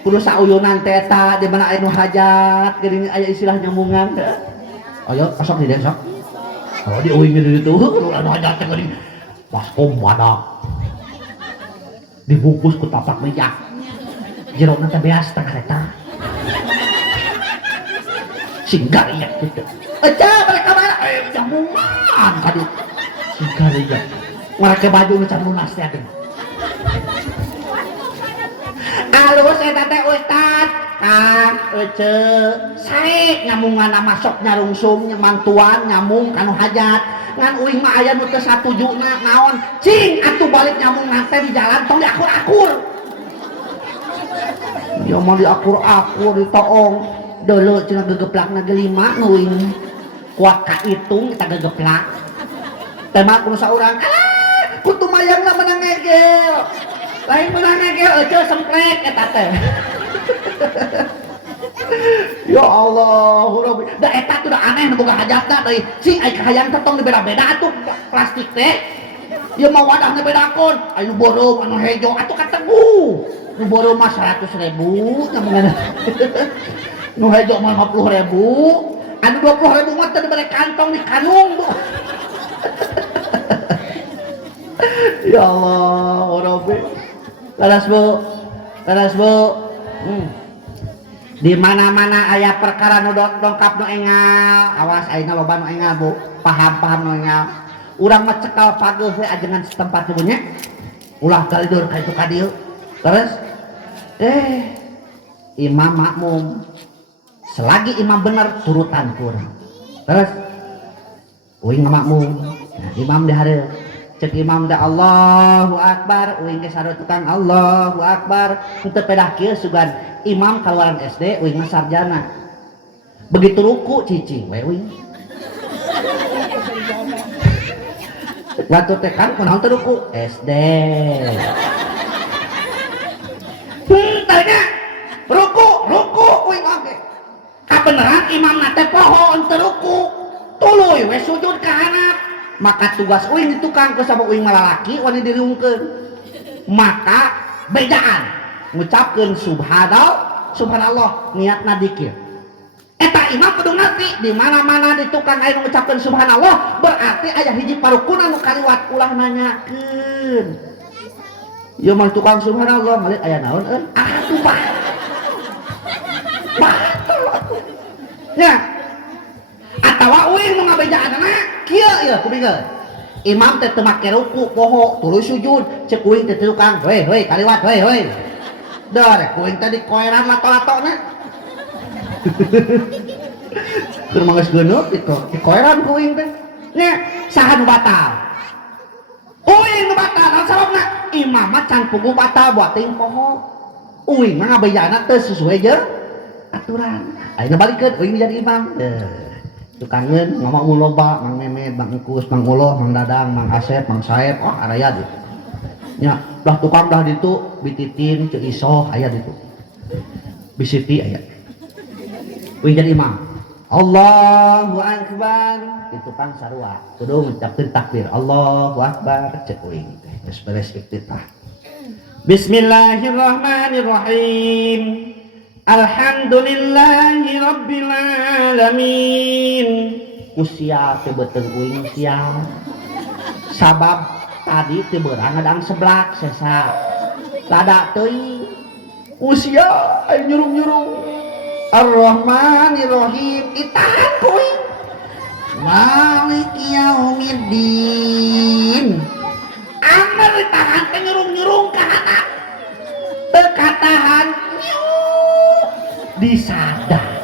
kudu sauyunan teh eta di mana aya nu hajat geuning aya istilah nyambungan ayo sok di sok oh di uing gitu kudu anu hajat teh geuning baskom badak dibungkus ku tapak meja jerona teh beas tengah eta singgar ya gitu aja mereka mana jamungan kadi singgar ya mereka baju nu can lunas teh alus eta teh ustad kang ece sae nyamungan masuk nyarungsum nyamantuan nyamung kanu hajat ngan uing mah aya nu teu satujuna naon cing atuh balik nyamung teh di jalan tong diakur-akur ya mah diakur-akur ditoong deuleu cenah gegeplakna gelima nu uing kuat kahitung kita gegeplak teh mah kudu saurang kudu mayangna menang ngegel lain menang ngegel ece semplek eta teh ya Allah Rabbi da eta tuh da aneh nu boga hajatna deui cing ai kahayang teh tong dibeda-beda atuh plastik teh ieu mah wadahna bedakeun aya nu borom anu hejo atuh kategu nu borom mah 100.000 namun nu hejo mah 50.000 anu 20.000 mah teh dibere kantong di kanung bu ya Allah Rabbi laras bu di mana-mana aya perkara nu dongkap nu engal awas ayeuna loba nu engal bu paham nu engal urang mah cekal pageuh we ajengan setempat teh nya ulah galidur ka itu ka dieu terus imam makmum selagi imam bener turutan kurang terus uing makmum imam dihareup cek imam da Allahu Akbar uing ge sarua tukang Allahu Akbar henteu pedah kieu sugan imam kaluaran SD uing mah sarjana begitu ruku cicing we uing waktu tekan kunaon teh ruku SD tanya ruku uing oge kabeneran imam nate pohon teu ruku tuluy we sujud ka handap maka tugas uing tukang ku sama uing malalaki wani diriungkeun maka bedaan ngucapkeun subhanallah niatna dikir eta imam kudu ngerti di mana-mana di tukang aya ngucapkeun subhanallah berarti aya hiji parukuna nu kaliwat ulah nanyakeun ieu mah tukang subhanallah malik aya naon atuh batal atuh nya atawa uing nu ngabejaanna kieu ieu kupikeun imam teh teu make ruku poho tuluy sujud cek uing teh tukang heuy kaliwat heuy dar uing teh dikoeran lato-latona keur manggeus geuneup itu dikoeran ku uing teh nya saha nu batal uing nu batal naon sababna imam mah can puguh batal buat ting poho uing mah ngabejaanna teu sesuai jeung aturan ayeuna balikeun uing jadi imam tukangeun ngomong loba Mang Memet, Mang Engkus, Mang Uloh, Mang Dadang, Mang Asep, Mang Saep, wah araya gitu nya dah tukang dah ditu bititin ceu isoh aya ditu bisiti aya uing jadi imam Allahu Akbar itu kan sarua kudu ngucapkeun takbir Allahu Akbar cek uing teh geus beres iftitah Bismillahirrahmanirrahim Alhamdulillahi Rabbil Alamin usia tebeteng uing sia sabab tadi teberang ngadang seblak sesa tada teuing usia aya nyurung-nyurung Ar-Rahmanir-Rahim itahan uing Maliki Yaumiddin anggar ditahan teh nyurung-nyurung ka anak teu katahan disadar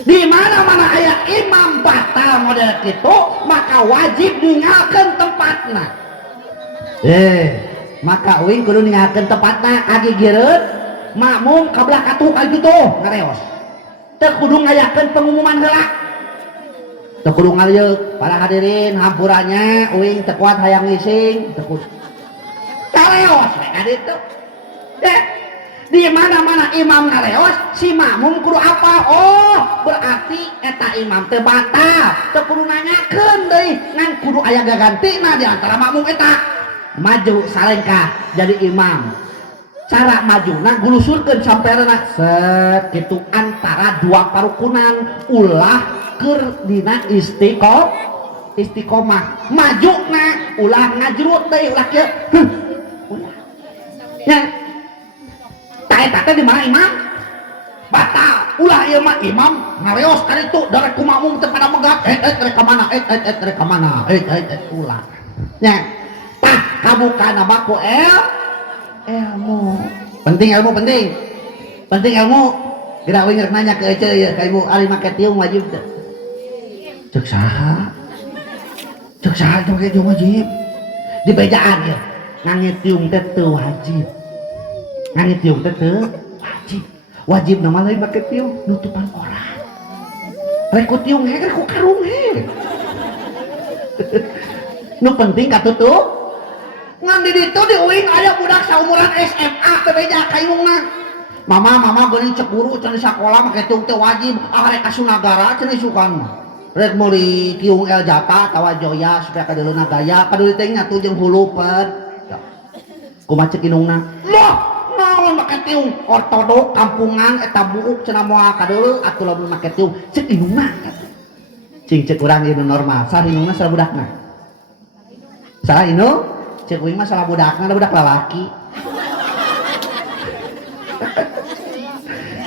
di mana-mana aya imam batal model kitu maka wajib ninggalkeun tempatna maka uing kudu ninggalkeun tempatna agigireun makmum kabelah katuh ka ditu ngareos teu kudu ngayakeun pengumuman heula teu kudu ngalieu para hadirin hampurannya uing teu kuat hayang ngising teu kudu ngaleos we ka ditu di mana-mana imam ngaleos si makmum kudu apa oh berarti eta imam teu batal teu kudu nanyakeun deui ngan kudu aya gagantina di antara makmum eta maju salengkah jadi imam cara majuna gulusurkeun sampeurna set kitu antara dua parukunan ulah keur dina istiqomah majuna ulah ngajrut deui ulah kieu ulah nya ta eta teh di mana imam batal ulah ieu mah imam ngareos ka ditu da rek ku makmum teu pada megap rek ka mana rek ka mana ulah nya tah kabukana mah ku ilmu penting ilmu gerak we ngerek nanya ke ece ya ka ibu ari make tiung wajib teh cek saha teh make tiung wajib di bejaan ya ngange tiung teh teu wajib wajib nama lain make tiung nutupan orang rek ku tiung he rek ku karung he nu penting katutup ngan di ditu di uing aya budak saumuran SMA teh beja kayungna mama geuning cek guru cenah di sakola make tiung teh wajib rek ka Sunagara cenah isukan mah rek meuli tiung El Jata tawa Joya supaya kadeuleuna gaya kaduli teh nyatu jeung hulupeun kumaha cek indungna loh naon make tiung ortodok kampungan eta buuk cenah moal kadeuleu atuh lamun make tiung cek indungna cing cek urang ieu normal saha indungna saha budakna saha indung cek uing mah salah budakna ada budak lalaki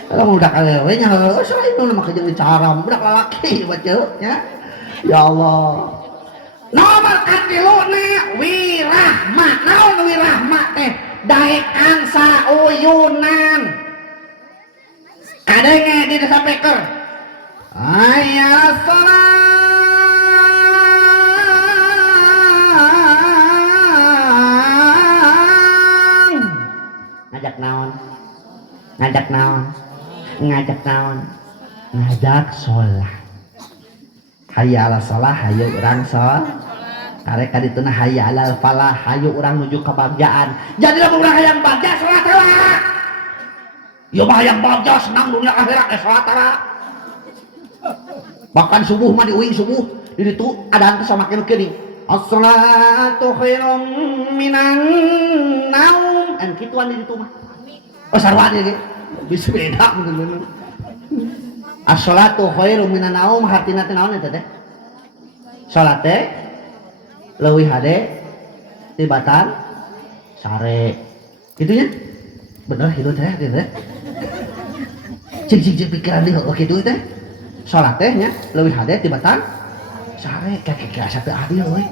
kalau budak alewe nya salah itu mah jeung dicaram budak lalaki baca nya ya Allah nomor katiluna wirahma naon wirahma teh daekan sauyunan kadenge di disampaikan aya salat ngajak sholat hayya ala salah hayu urang sholat karek kadituna hayya ala falah hayu urang nuju kebahagiaan jadi lamun urang hayang bagja sholat heula ieu mah hayang bagja senang dunia akhirat sholat heula bahkan subuh mah di uing subuh di ditu adaan teh samakeun kieu as-salatu khairum minan naum an kituan di ditu mah oh sarua dia bisa beda bener-bener as-salatu khairum minan naum hartina teh naon eta teh salat teh leuwih hade tibatan sare gitunya bener hidup teh gitu teh cing pikiran dia oh kitu teh salat teh nya leuwih hade tibatan sare kakek asa teu adil we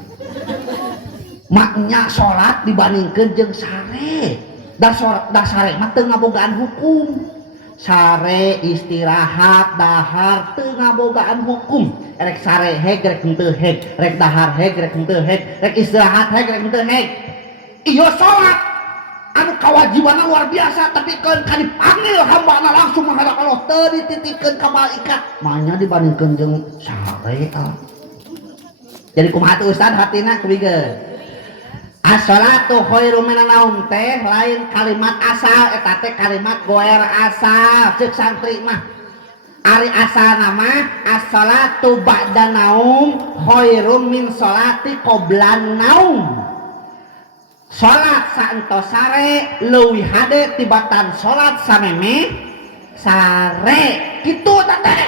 maknya salat dibandingkeun jeung sare da sare mah teu ngabogaan hukum sare istirahat dahar teu ngabogaan hukum rek sare heg rek henteu heg rek dahar heg rek henteu heg rek istirahat heg rek henteu heg ieu salat anu kawajibanna luar biasa tapi keun kadipanggil hambana langsung menghadap Allah teu dititipkeun ka malaikat manya dibandingkeun jeung sare jadi kumaha tuh Ustaz hatina kubikeun as-salatu khairum minan naum teh lain kalimat asal eta teh kalimat goer asal ceuk santri mah ari asal nama as-salatu ba'da naum khairum min salati qoblan naum salat saentos sare leuwih hade tibatan salat sameme sare kitu teh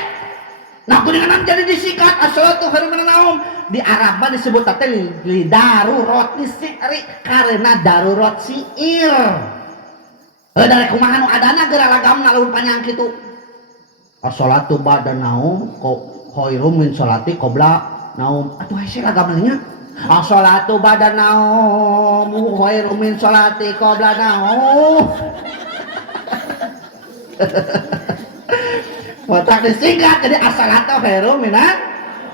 nah kuningan jadi disingkat as-salatu khairum minan naum di Arab disebut teh li darurat si'ri karena darurat si'ir dari kumaha nu adana geura lagamna lamun panjang kitu as-salatu ba'da naum khairum min salati qabla naum atuh hese lagamna nya as-salatu ba'da naum khairum min salati qabla naum Watak disingkat jadi as-salatu khairum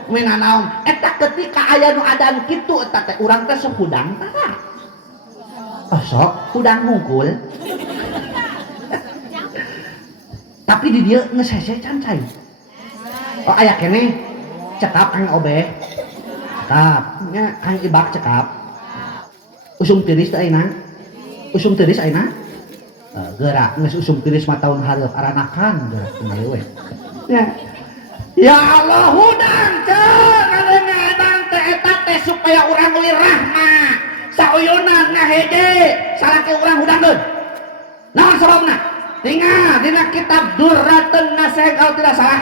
minan naum eta ketika aya nu adan kitu eta teh urang teh sok hudang tah sok hudang hungkul tapi di dieu geus hese can cai oh aya keneh cekap kang obeh cekap nya kang ibak cekap usum tiris teh ayeuna usum tiris ayeuna gerak geus usum tiris mah tahun hareup aranakan gerak teh we ya Allah hudang ceuk ngadengadang teh eta teh supaya urang lirah mah sauyuna ngahede salaki urang hudangkeun naon sababna tinggal dina kitab Durratun Nasiha kalau tidak salah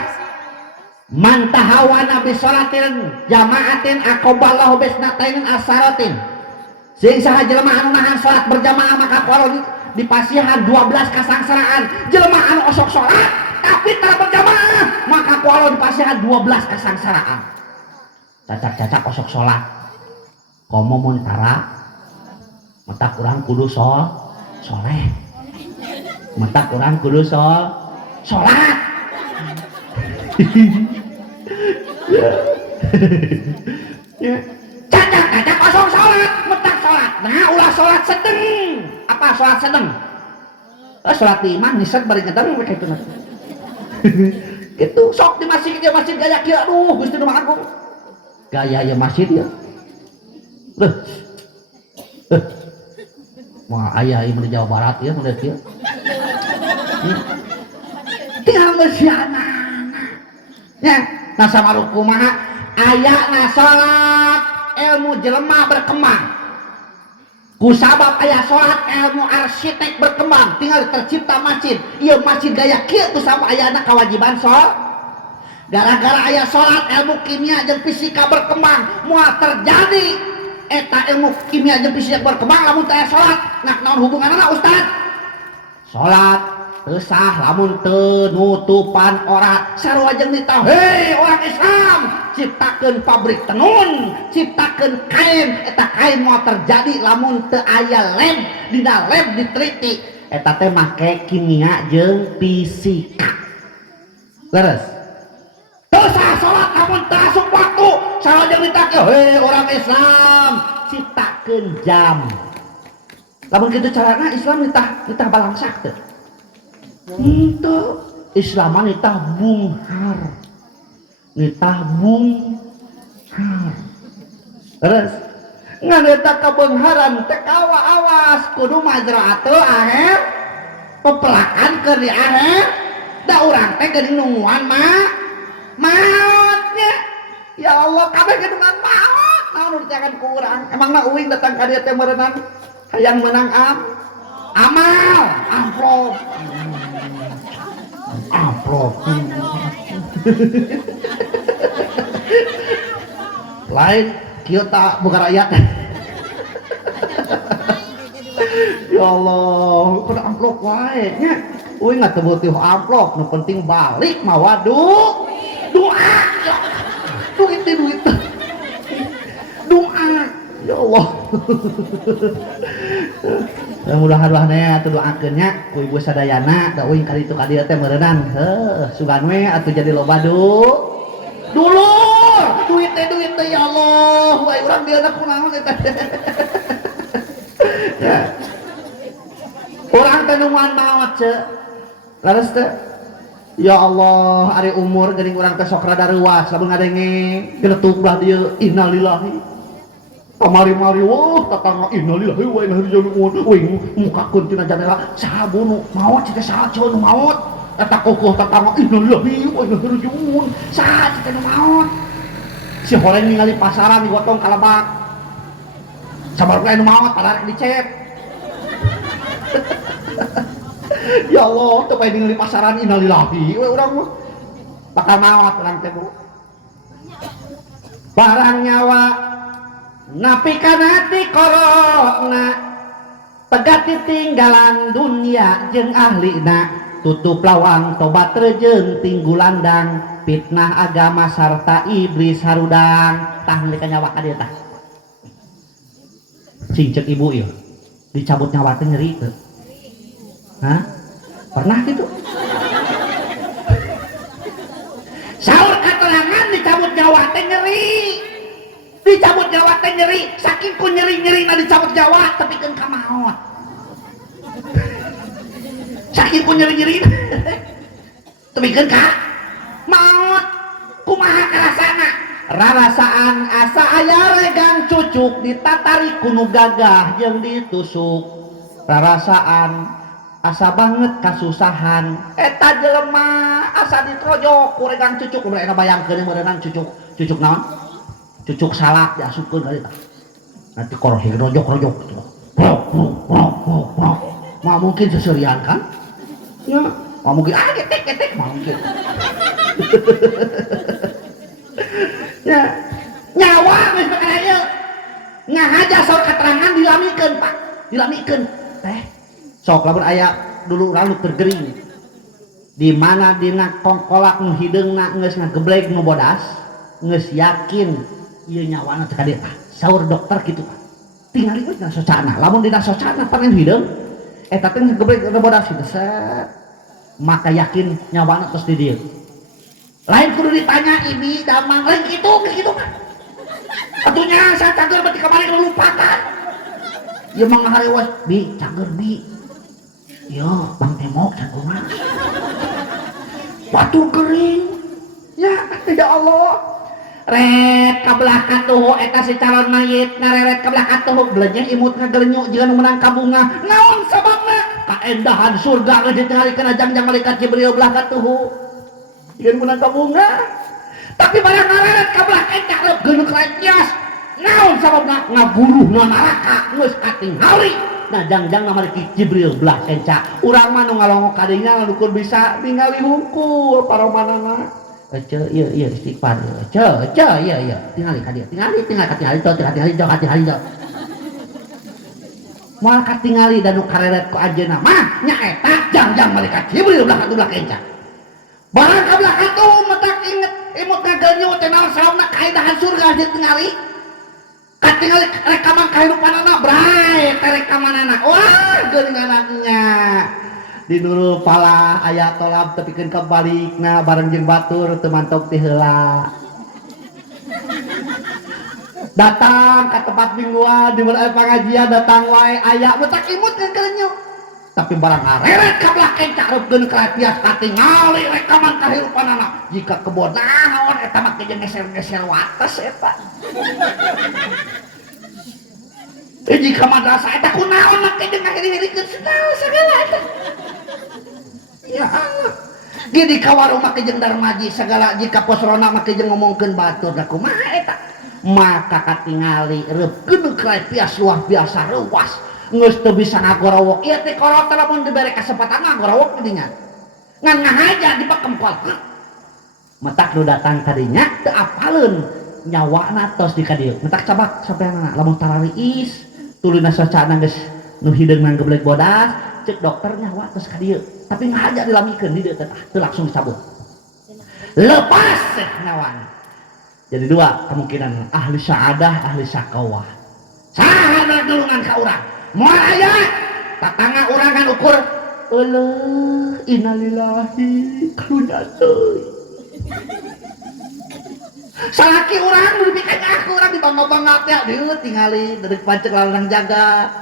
man tahawana bi sholatin jamaatin aqaballahu bisnatain asaratin sing saha jelema anu nahan salat berjamaah maka kualo dipasihan 12 kasangsaraan jelema anu osok salat tapi tak berjamaah maka kualo dipasihan 12 kasangsaraan cacak-cacak osok salat komo mun tara mata kurang kudu soleh mata kurang kudu sholat cacak kosong sholat metak sholat nah ulah sholat sedeng apa sholat sedeng sholat di imam niset bari ngedeng kayak itu itu sok di masjid gaya kia aduh Gusti Nu Maha Agung gaya ya masjid ya mau ayah ini di Jawa Barat ya mulai dia tinggal bersiana ya nasa maruku maha ayah na sholat ilmu jelema berkembang kusabab ayah sholat ilmu arsitek berkembang tinggal tercipta masjid iya masjid gaya kia kusabab ayah na kewajiban sholat gara-gara ayah sholat ilmu kimia dan fisika berkembang mual terjadi eta ilmu kimia jeung fisika berkembang lamun teu salat nak naon hubunganna Ustaz salat teu sah lamun teu nutupan orat sarua jeung nita hei orang Islam ciptakeun pabrik tenun ciptakeun kain eta kain moal terjadi lamun teu aya lab dina lab diteliti eta teh make kimia jeung fisika leres teu sah salat lamun teu asup waktu sarua jeung nita hei orang Islam ciptakeun jam lamun kitu carana Islam nitah balangsak teh henteu Islam mah nitah bunghar terus ngan eta kabengharan teh kawa awas kudu majra teu aher pepelakan keur di aher da urang teh geuning nungguan maotnya ya Allah kabeh gedungan maot naon jangan kurang emangna uing datang ka dieu teh meureunang hayang menang amal amplop lain kieu tak buka rakyat ya Allah kudu amplop wae nya uing teu butuh amplop nu penting balik mah waduh doa duit doa ya Allah mudah-mudahan atuh doakeunnya ku ibu sadayana da uing ka ditu ka dieu teh meureunang sugan we atuh jadi loba dulur duit teh ya Allah wae urang dieuna kunaon eta ya urang teh nungguan maot ceuk laras teh ya Allah ari umur geuning urang teh sok rada reuas lamun ngadenge geletuk ulah dieu innalillahi kamari-mari wah tatangga innalillahi wa inna ilaihi raji'un wing mukakeun tina jendela saha bunu maot cita saha nu maot eta kokoh tatangga innalillahi wa inna ilaihi raji'un saha cita nu maot si horeng ningali pasaran digotong kalebak sabar nu maot pada rek dicek ya Allah teu bae ningali pasaran innalillahi we urang mah bakal maot urang teh Bu barang nyawa ngapikan hati korona tegat ditinggalan dunia jeung ahlina tutup lawang tobat rejeung tinggulandang fitnah agama sarta iblis harudang tah neulika nyawa ka dieu tah cing ceuk ibu ieu dicabut nyawa teh nyeri teu hah pernah gitu saur katerangan dicabut nyawa teh nyeri saking ku nyeri-nyeri na dicabut nyawa tapi kan ka maot saking ku nyeri-nyeri tapi kan ka maot kumaha karasana rarasaan asa aya regang cucuk ditatari kuno gagah yang ditusuk rarasaan asa banget kasusahan eta jelema asa ditrojok ku regang cucuk urang bayangkeun meureunang cucuk naon cucuk salak diasupkeun kali tah nanti korohi rojok gitu mah mungkin seserian kan ya mah mungkin getek mah mungkin ya nyawa geus makanya ngahaja sok keterangan dilamikeun Pak dilamikeun teh sok lamun aya dulu lalu tergering di mana dina kongkolak nu hideungna geus ngageblek nu bodas geus yakin ieu nyawana teh ka dieu saur dokter kitu Pak tingali we dina socana lamun dina socana panen hideung eta teh ngageblek nu bodas kitu set maka yakin nyawana tos di dieu lain kudu ditanya ibi damang lain gitu kan atunya saya cager berarti kemarin lupakan ya mang harewas bi cager bi yo bang temok canggungan batu kering ya Allah ret kabelah katuh eta si calon mayit ngareret kabelah katuh belenya imut ngagelenyuk jeung menang kabunga naon sababna kaendahan surga geus ditingalikeun jangjang malaikat Jibril belah katuh jeung menang kabunga tapi barang ngareret kabelah eta reup geunuk racias naon sababna ngaburuhna neraka geus katingali nah jangjang malaikat Jibril belah kenca urang mah nu ngalongok ka dinya lalukeun bisa ningali hungkul paromanana Ece, iya istighfar. Ece, iya. Tingali ka dieu. Tingali. Moal katingali dan nu kareret ku ajeuna mah nya eta jangjang malaikat Jibril belah katuh kenca. Barang kabelah katuh metak inget imut ngageunyu teh naon sababna kaendahan surga ditingali. Katingali rekaman kahirupanana bray teh rekamanana. Wah, geuninganna di nurul pala aya tolab tepikeun ka balikna bareng jeung batur teu mantok ti heula datang ka tempat mingguan di mulai pengajian datang wae aya metak imut ngeukeunyu tapi barang ngareret ka belah kenca reup geuneuh katias katingali rekaman kahirupanana jika kebon naon eta mah jeung geser-geser wates eta jika madrasah eta kunaon mah jeung ngahiri-hirikeun segala eta ya Allah gini kawarung make jeung darmaji segala jika posrona make jeung ngomongkeun batur da kumaha eta maka katingali reup geuneuh kratias luar biasa reuas geus teu bisa ngagorowok ieu teh korot lamun dibere kasempatan ngagorowok di dinya ngan ngahaja di pakempol metak nu datang ka dinya teu apaleun nyawana tos di ka dieu metak cabak sapeana lamun tarariis tulina socana geus nu hideung nggeblek bodas cek dokter nyawa tos ka dieu tapi ngahaja dilamikeun di dieu teh teu langsung dicabut lepas teh nyawana jadi dua kemungkinan ahli sa'adah ahli sakawah saha nulungan ka urang moal aya tatangga urang kan ukur eueuh innalillahi karunya teuy salaki urang nu dipikanya aku urang dibangga-bangga teh dieu tingali deuk pancek lalang jaga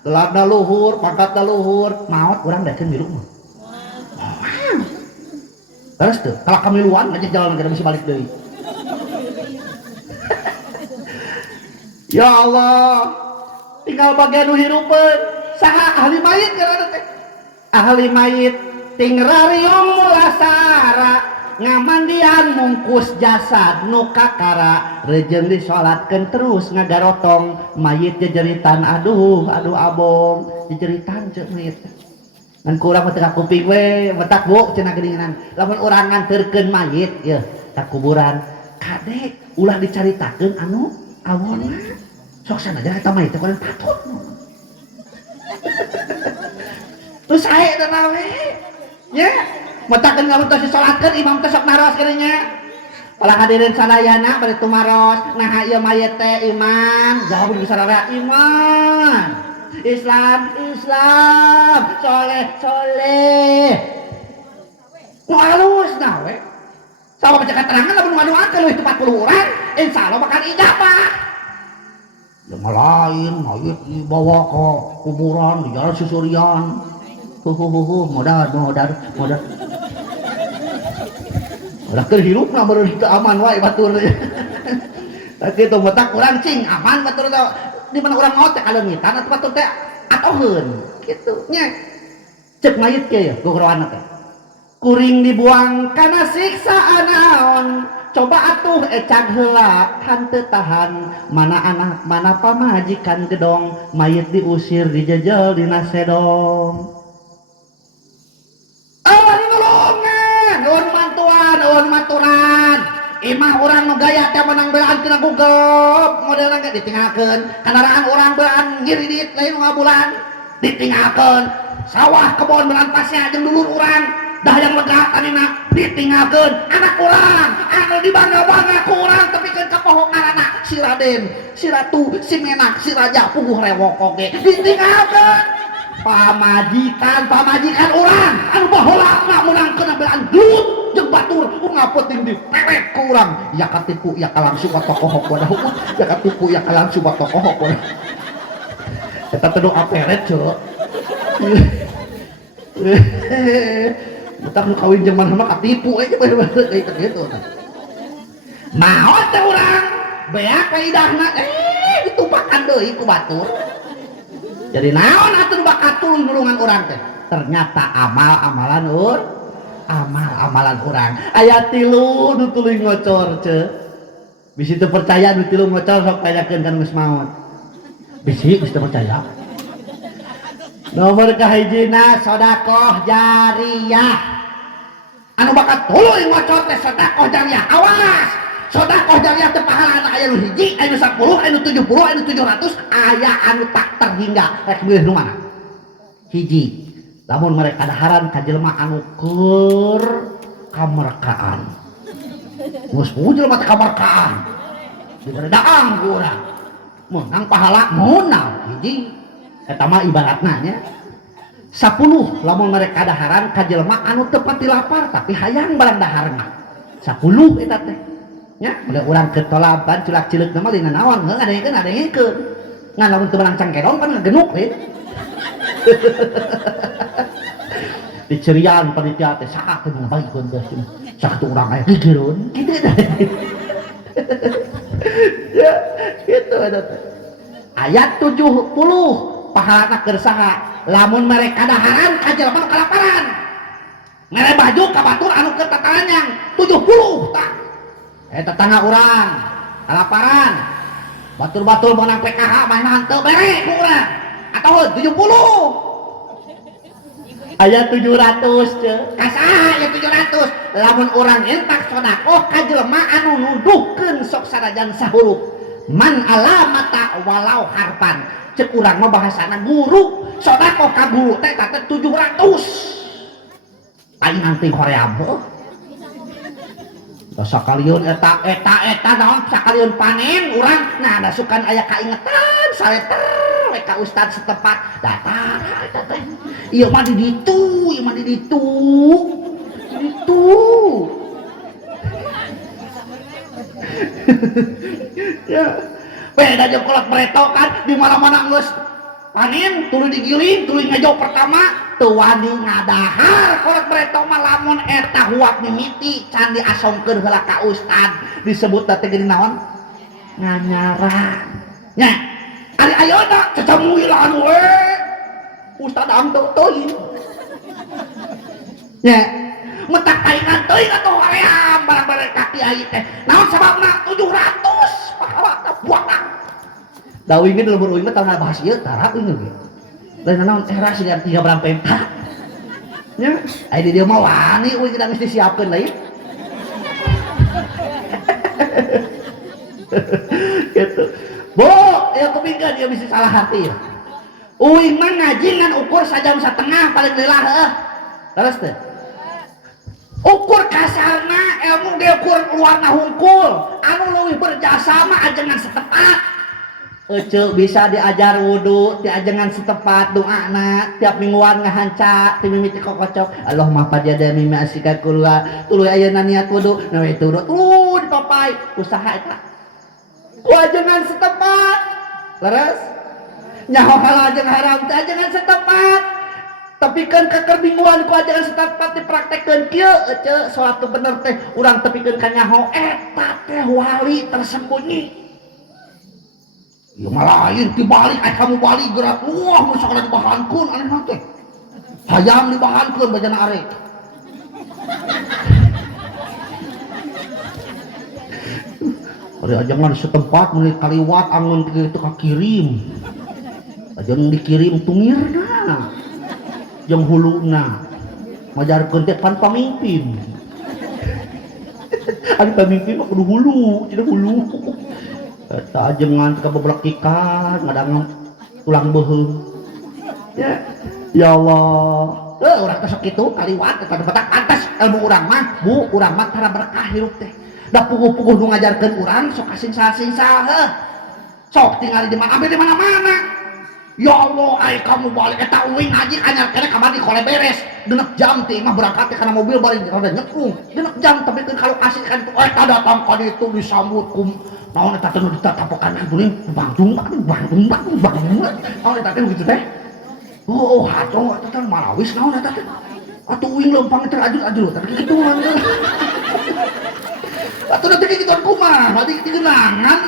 gelarna luhur pangkatna luhur maot urang dakeun di rumah terus tuh kalau kamiluan aja jalan kita bisa balik deui ya Allah tinggal bagian nu hirupeun saha ahli mayit gara teh ahli mayit ting rariong mulasara ngamandian mungkus jasad nu kakara rejeun disolatkeun terus ngagarotong mayit jejeritan aduh abong jejeritan ceuk mayit ngan kurang teu kuping we metak bu cenah geuningan lamun urang nganterkeun mayit yeuh ka kuburan kadek ulah dicaritakeun anu awalna sok sanajan eta mayit teh kurang patut terus sae teh nawe nya metakeun lamun tos disalatkeun imam teh sok naros kadinya para hadirin sadayana bari tumaros nah ieu mayit teh imam jawab di sarara iman Islam soleh nu alus nah we sama baca keterangan lamun ngadoakeun leuwih 40 urang insyaallah bakal ijabah yang lain mayit dibawa ke kuburan di jalan susurian modal udah kehirup na baru aman wae batur gitu metak urang cing aman batur teh di mana urang maot teh kalengitan atuh batur teh atoheun kitu nya cek mayit ge ya gogorowana teh kuring dibuang kana siksa anaon coba atuh ecag heula hanteu tahan mana anak mana pamajikan gedong mayit diusir dijejel dina sedong nuhun mantuan nuhun maturan imah orang nu gaya teh menang belaan kena Google modelna ge ditinggalkeun kendaraan orang belaan ngiridit lain ngabulan ditinggalkeun sawah kebon belaan pasnya jeung dulur urang dah yang lega tanina ditinggalkeun anak urang anu dibangga-bangga ku urang tepikeun ka pohon ngaranna si Raden si Ratu si Menak si Raja puguh rewok oge ditinggalkeun pamajikan orang anu baheula menang kena belaan gelut jeung batur ngapeting di peret ku urang ya katipu ya kalangsung tokoh wadah ya katipu ya kalangsung tokoh wadah eta teh doa peret ceuh utak nu kawin zaman mah katipu aja bener-bener kayak gitu naon teh urang beak kaidahna ditumpakan deui ku batur jadi naon atuh bakatul nulungan urang teh ternyata amalan urang aya 3 nu tuluy ngocor ceu bisi teu percaya nu 3 ngocor sok tanyakeun kan geus maot bisi geus teu percaya nomor kahijina sedekah jariyah anu bakat tuluy ngocor teh sedekah jariyah awas sedekah jariyah teh pahalana aya nu hiji aya nu 10 aya nu 70 aya nu 700 aya anu tak terhingga rek milih nu mana hiji lamun mereka daharan ka jelema anu keur kamarkaan geus puguh jelema teh kamarkaan digeredaang ku urang meunang pahala moal hiji eta mah ibaratna nya 10 lamun mereka daharan ka jelema anu teu pati lapar tapi hayang barang daharna 10 eta teh nya udah urang ketolaban culak cileuk mah dina naon ngadengkeun ngan lamun teu menang cangkedong kan ngagenuk we dicerian panitia teh saha teh ngabaikeun teh sak teu urang aya pikireun kitu ya kitu eta teh ayat 70 pahalana keur saha lamun mereka daharan ka jelema kalaparan mere baju ka batur anu keur tatalanyang 70 tah eta tangga urang kalaparan batur-batur menang PKH main hanteu bere ku urang ataun 70 aya 700 teh kasaha aya 700 lamun urang entak sedekah ka jelema anu nuduhkeun sok sanajan sahurup man alamata walau harpan cek urang mah bahasana guru sedekah ka guru teh kata 700 aing nanti hoream sakaliun eta naon sakaliun panen urang nah da sukan aya kaingetan sareter we ka ustad setempat datang eta teh ieu mah di ditu ya beda jeung kolot bereto kan di mana-mana geus panen tuluy digiling tuluy ngajog pertama teu wani ngadahar kolot bereto mah lamun eta huak mimiti can diasongkeun heula ka ustad disebut teh geuning naon nganyarang nya ari ayeuna cacamuilan we ustad amdo teuing nya metak taingan teuing atuh hoream barang-barang ka kiai teh naon sababna 700 pahala buatan da uing ge leueur uing mah tah bahas ieu tara uing ge lain naon ras dengan 3 barang penta nya aya di dieu mah wani uing da geus disiapkeun lain gitu bo ya kupingkeun ieu bisi salah hati ya uing mah ngaji ngan ukur sajam satengah paling leulah heuh terus teh ukur kasarna ilmu ge ukur luarna hungkul anu leuwih berjasa mah ajengan setepat ece bisa diajar wudu diajengan setepat doana tiap mingguan ngahanca ti mimiti kokocok Allahumma fajada mimmi asika kulwa tuluy ayeuna niat wudu nah itu tuh dipapai usaha eta ku ajengan setepat leres nyaho halajeng haram teh ajengan setepat tapi kan keker mingguan ku ajengan setepat dipraktekkeun kieu ece salat teu bener teh urang tepikeun ka nyaho eta teh wali tersembunyi ya malah lain dibalik kamu balik gerak wah misalkan dibahankeun aneh teh hayang dibahankeun bajana arek ada ajangan setempat menit kaliwat angun itu kakirim ajang dikirim tumirna jeung huluna majarkeun teh pan pamimpin ada pamimpin mah kudu hulu tidak hulu eta ajengan ka beblek ikan ngadang tulang beuheung ya Allah urang teh sok kitu kaliwat eta betak pantas ilmu urang mah bu urang mah tara berkah hirup teh da puguh-puguh nu ngajarkeun urang sok kasing-sing heuh sok tinggal di mana-mana ya Allah ai kamu balik eta uing haji anyar kene kamari kole beres genep jam teh mah berangkat teh kana mobil bari rada nyekung genep jam tapi keun kalau kasih kan itu eta datang ka ditu disambut ku naon eta teh nu ditatapokan kuring bangtung naon eta teh kitu teh oh hatong eta teh malawis naon eta teh atuh uing leumpang teh ajul-ajul tapi kitu mah atuh teh kitu kumaha hadi digeunangan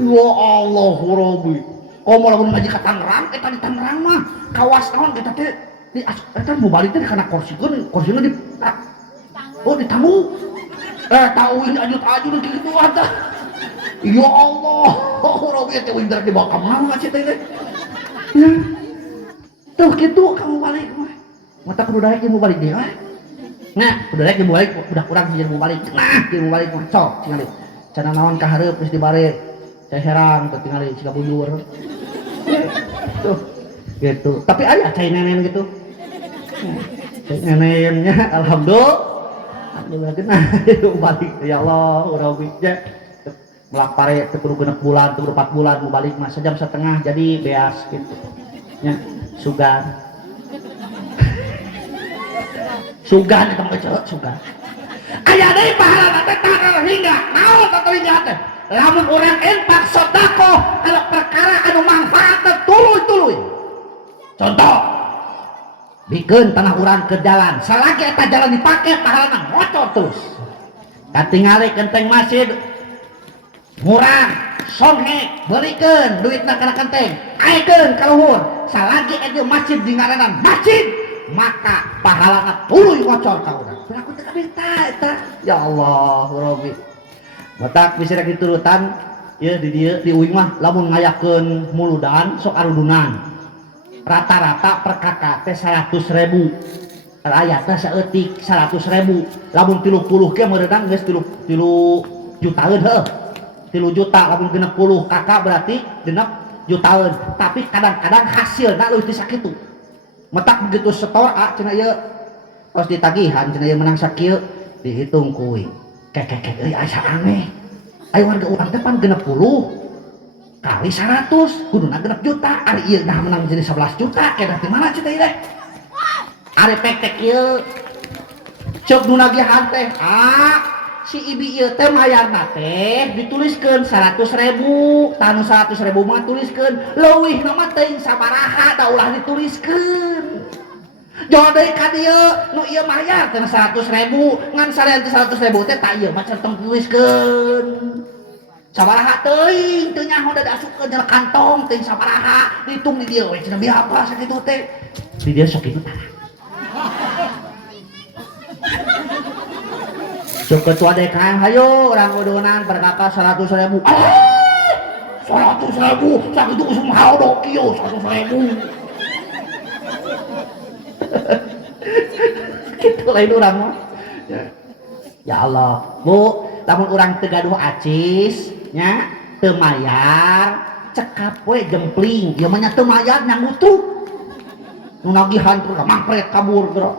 ya Allah Rabbi komo lamun ngaji ka Tangerang eta di Tangerang mah kawas naon eta teh di eta mau balik teh kana korsina di oh di tamu eta uing ajut-ajut kitu atuh ya Allah Rabbi teh uing di bawah kamar cenah teh ya tuh kitu kamu balik mah mata kudu daek mau balik deui nah kudu daek mau balik udah kurang sih mau balik nah mau balik mah sok tinggal cenah naon ka hareup geus dibare saya herang teh tinggal siga bujur tuh gitu tapi aya cai nenen gitu cai nenennya alhamdulillah nah balik ya Allah urang bijak melak pare teu kudu genep bulan teu 4 bulan mau balik mah sejam setengah jadi beas gitu nya sugan sugan eta mah sugan aya deui pahala teh tanggal hingga naon teh hingga teh lamun urang infak sedekah anu perkara anu manfaatna tuluy-tuluy contoh bikeun tanah urang ke jalan salagi eta jalan dipake pahalana ngocor terus katingali genteng masjid murah songhe beulikeun duitna kana genteng aekeun ka luhur salagi eta masjid dingaranan masjid maka pahalana tuluy ngocor ka urang aku teh kabinta eta ya Allah Rabbi matak bisa rek diturutan ya di dieu di uing mah lamun ngayakeun muludan sok arudunan rata-rata per kakak teh 100.000 ayatna saeutik 100.000 lamun 30 ge meureunang geus 3 jutaan heuh 3 juta lamun 60 kakak berarti 6 jutaan tapi kadang-kadang hasilna leuwih ti sakitu matak begitu setor cenah ieu tos ditagihan cenah ieu menang sakieu dihitung ku uing kek euy asa aneh aya warga urang teh pan 60 kali 100 kuduna 6 juta ari ieu dah menang jadi 11 juta kedah teh mana cenah ieu ari pek ieu cok nu nagihan teh si ibi ieu teh mayarna teh dituliskeun 100.000 tanu 100.000 mah tuliskeun leuwih mah teuing sabaraha da ulah dituliskeun jodei ka dieu nu ieu mayar teh 100.000 ngan sarean 100.000 teh tak ieu mah centeng tuliskeun sabaraha teuing teu nyaho da asupkeun dina kantong teuing sabaraha dihitung di dieu we cenah biar apa sakitu teh di dieu sok kitu tah sok ketua DKM hayu urang udunan berkata 100.000 100.000 sakitu geus mahal do kieu 100.000 gitu lain urang mah ya Allah Bu lamun urang teu gaduh acis nya teu mayar cekap we jempling ieu mah nya teu mayar nya ngutruk nu nagihan terus mangpret kabur bro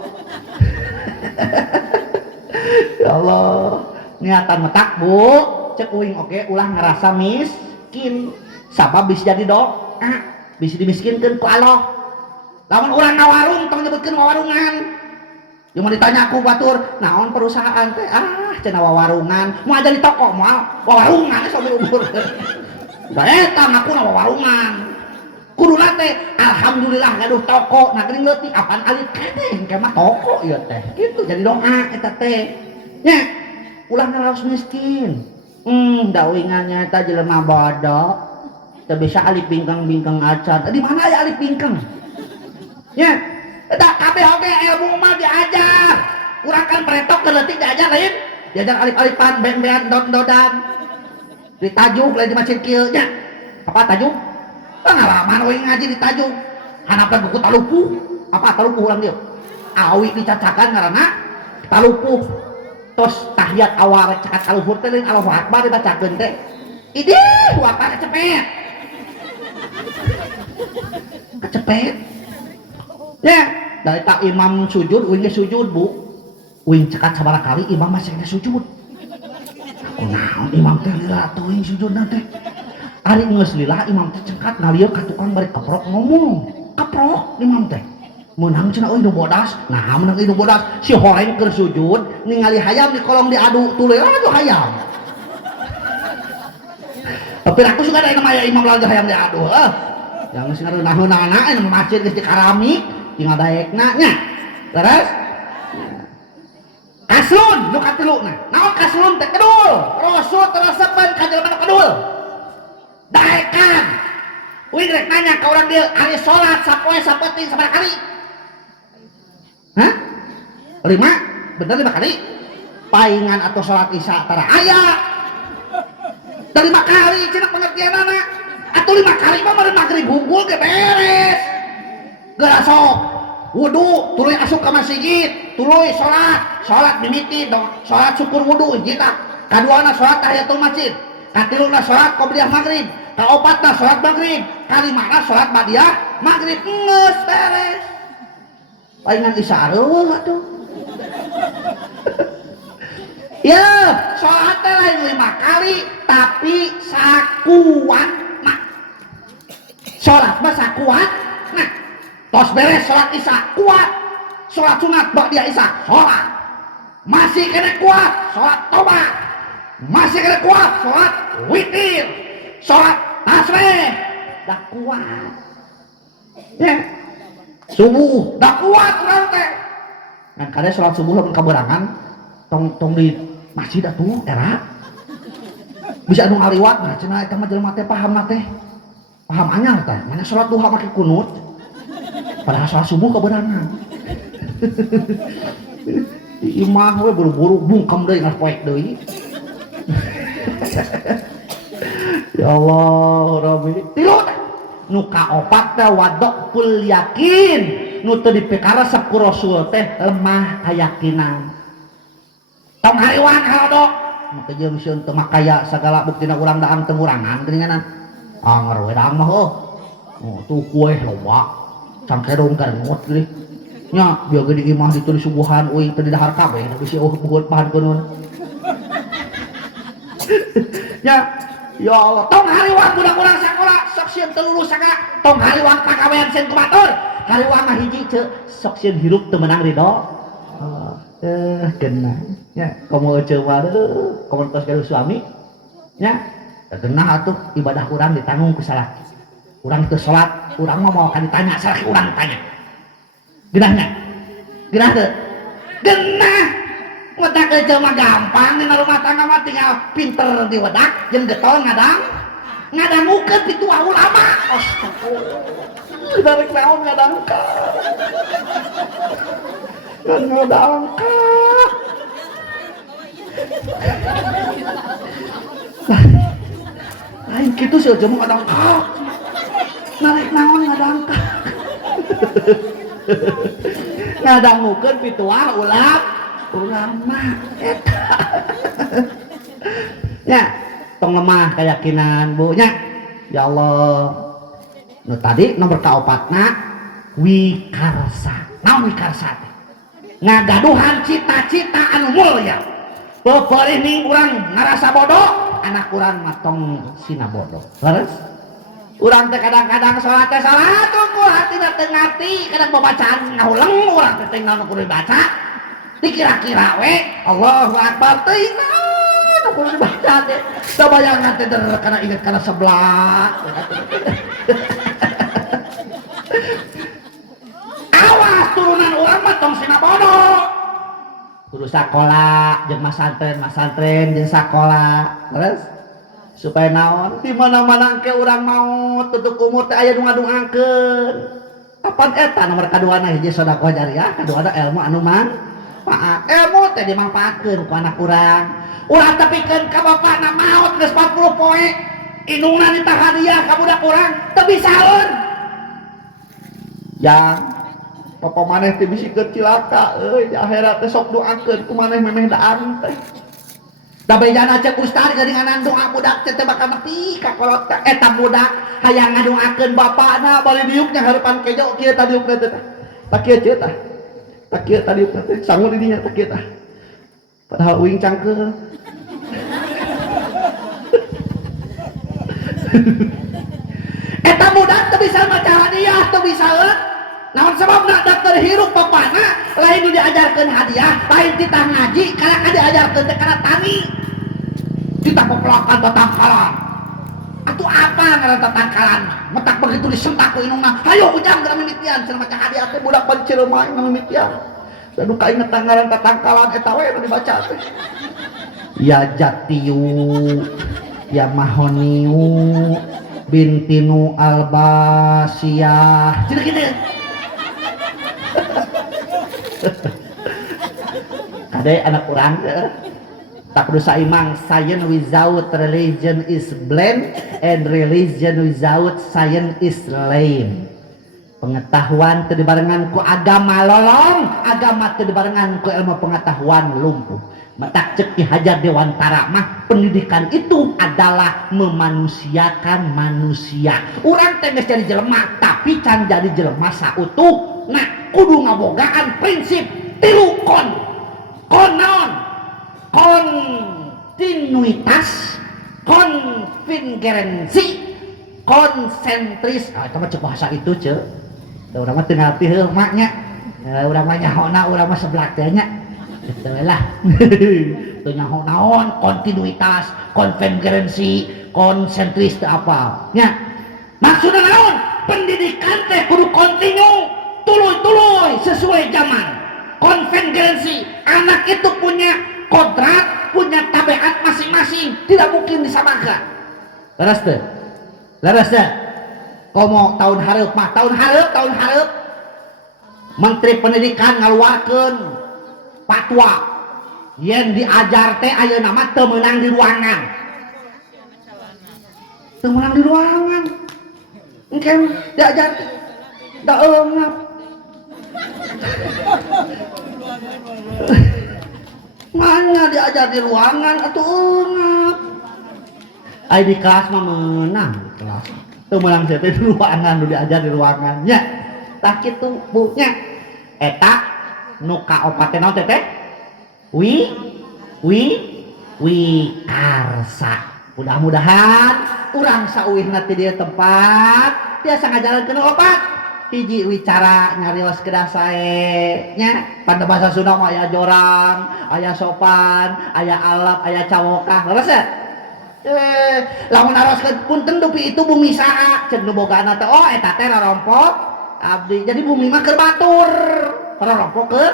ya Allah niatan metak Bu cek uing oke ulah ngerasa miskin sabab bisa jadi doa bisa dimiskinkeun ku Allah lamun urang ngawarung tong nyebutkeun wawarungan yang mau ditanya aku batur naon perusahaan teh cenah wawarungan mau aja di toko moal wawarungan sambil umur da eta ngakuna wawarungan kuduna teh alhamdulillah gaduh toko nah geuning leutik apaan alit keneh engke mah toko ieu teh kitu jadi doa eta teh nya ulah ngaraos miskin da wingannya eta jelema bodoh teu bisa ali pingkang acan. Di mana ya ali pingkang? Ya, da kabeh oge ilmu mah diajar. Urang kan pretok keleutik diajar lain. Diajar alif-alifan, bean-bean, dot-dotan. Ditajuk lain di masjid kieu nya. Apa tajuk? Pengalaman we ngaji ditajuk. Hanapna buku talupuh. Apa talupuh urang dieu? Awi dicacakan ngaranna talupuh. Tos tahiyat awal cekat kaluhur teh lain Allahu Akbar dibacakeun teh. Idih, wapa kecepet. Kecepet. Ya, dari tak imam sujud, uing sujud bu, uing cekat sabaraha kali imam masih kena sujud. Aku naon imam teh lila tuh uing sujud nanti. Ari geus lila imam teh cekat ngalieur ka tukang bari keprok ngomong, keprok imam teh. Menang cenah euy nu bodas, nah menang euy nu bodas, si horeng keur sujud ningali hayam di kolong diadu tuluy aduh hayam. Tapi aku suka ada nama ya imam lagi hayam diadu, yang geus ngareunah-eunahna anu masjid geus dikaramik. Tinggal daekna nya terus kaslun nu katiluna naon kaslun teh kedul rasul teresepan ka jelema kedul daekan uing rek nanya ka urang dieu ari salat sapoe sapoting sabaraha kali hah 5 bener 5 kali paingan atau salat isya tara aya dari 5 kali cenah pengertianana atuh 5 kali mah meureun magrib hungkul ge beres geura sok wudu tuluy asup ka masjid tuluy salat mimiti dong salat syukur wudu hiji tah kaduana salat tahiyatul masjid katiluna salat qobliyah maghrib kaopatna salat maghrib kalimana salat ba'diyah maghrib geus beres paingan isya reueuh atuh ya salat teh lain 5 kali tapi sakuat mah salat mah sakuat nah tos beres sholat isya kuat sholat sunat ba'diyah isya sholat masih kena kuat sholat tobat masih kena kuat sholat witir sholat tasbih dah kuat ya subuh dah kuat urang teh kan kada sholat subuh lamun kaberangan tong di masjid atuh era bisa anu ngaliwat nah cenah eta mah jelema teh paham teh paham anyar teh mana sholat duha make kunut padahal sholat subuh keberangan imah we buru-buru bungkem deui ngas poek deui ya Allah Rabbi tilu nu kaopat teh wadokul yakin nu teu dipekara saku rasul teh lemah kayakinan tong hariwan halodok maka jeung sieun teu makaya sagala buktina urang daang teu ngurangan geuninganan anger we daang mah tuh kue loba cangke dong karengot gini nya biar gede imah ditulis subuhan uing tadi dahar kabeh tapi si buat bahan kunun ya ya Allah tong hariwang budak-budak sekolah sok sieun teu lulus saga tong hariwang pagawean sieun kumatur hariwang mah hiji ceu sok sieun hirup teu meunang ridho genah nya komo coba deuh komunitas gaduh suami nya genah atuh ibadah urang ditanggung ku salaki urang teu salat urang mah mau kan ditanya salaki urang ditanya genahnya genah teu genah wedak teh mah gampang dina rumah tangga mah tinggal pinter diwedak jeung getol ngadangukeun pituah ulama astagfirullah dari naon ngadangka kan ngadangka lain kitu sih aja mah ngadangka narik naon ngadangka ngadangukeun pituah ulama eta nya tong lemah keyakinan Bu nya ya Allah nu tadi nomor kaopatna wikarsa naon wikarsa teh ngagaduhan cita-cita anu mulya peupeureuh urang ngarasa bodoh anak urang mah tong sina bodoh leres urang teh kadang-kadang salat teh salat tunggu hati teh ngarti kadang babacaan ngahuleng urang teh tinggal nu kudu dibaca dikira-kira we Allahu Akbar teuing naon kudu dibaca teh da bayangan teh kana inget kana sebelah awas turunan urang mah tong sina bodoh kudu sakola jeung masantren jeung sakola terus supaya naon di mana-mana ke urang maut tutup umur teh aya nu ngadungakeun apa eta nomor kaduana hiji sedekah jariah kaduana ilmu anu manfaat ilmu teh dimanfaatkeun ku anak urang tepikeun ka bapana maot geus 40 poe indungna ditah hadiah ka budak urang teu bisaeun yang papa maneh teh bisi cilaka euy di akhirat teh sok doakeun ku maneh memeh daan teh da bejana cek ustaz geuningan doa budak teh bakal nepi ka kolot eta budak hayang ngadoakeun bapana bali diuknya hareupan kejo kieu tadi diukna teh tak kieu ceuk tah tak kieu tadi diukna teh sangu di dinya tak kieu tah padahal uing cangkeul eta budak teu bisa maca hadiah teu bisa naon sababna dokter hirup bapana lain diajarkeun hadiah lain titah ngaji kana diajarkeun teh kana tani titah pepelakan tatangkalan atuh apa ngaran tatangkalan metak begitu disentak ku indungna hayo ujang geura mimitian cenah maca hadiah teh budak panceureumah anu mimitian dan nu kainget ngaran tatangkalan eta we anu dibaca teh ya jatiu ya mahoniu bintinu albasiyah cenah kitu kadai anak urang tak kudu saimang science without religion is blind and religion without science is lame pengetahuan teu dibarengan ku agama lolong agama teu dibarengan ku ilmu pengetahuan lumpuh matak cek Ki Hajar Dewantara mah pendidikan itu adalah memanusiakan manusia urang teh geus jadi jelema tapi can jadi jelema sautuh nah kudu ngabogaan prinsip tilu konon kontinuitas konfingerensi konsentris itu mah cek bahasa itu cek urang mah teu ngarti heuh maknya urang mah nyahona urang mah seblak teh nya gitu lah teu nyaho naon kontinuitas konfingerensi konsentris teh apa nya maksudna naon pendidikan teh kudu kontinu tuluy sesuai zaman konvergensi anak itu punya kodrat punya tabiat masing-masing tidak mungkin disamakan leres teh komo tahun hareup Menteri Pendidikan ngaluarkeun fatwa yen diajar teh ayeuna mah teu meunang di ruangan engke diajar da eungap mana diajar di ruangan atau eungap ai di kelas mah menang kelas teu menang teh di ruangan nu diajar di ruangan nya tah kitu Bu nya eta nu kaopat teh naon teh wikarsa mudah-mudahan urang saueuhna ti dieu tempat tiasa ngajalankeun opat hiji wicara nyarios kedah sae nya pada bahasa Sunda mah aya jorang aya sopan aya alap aya cawokah leres ya lamun naroskeun punten dupi itu bumi saha ceuk nu bogana teh oh eta teh rarompok abdi jadi bumi mah keur batur rarompok keur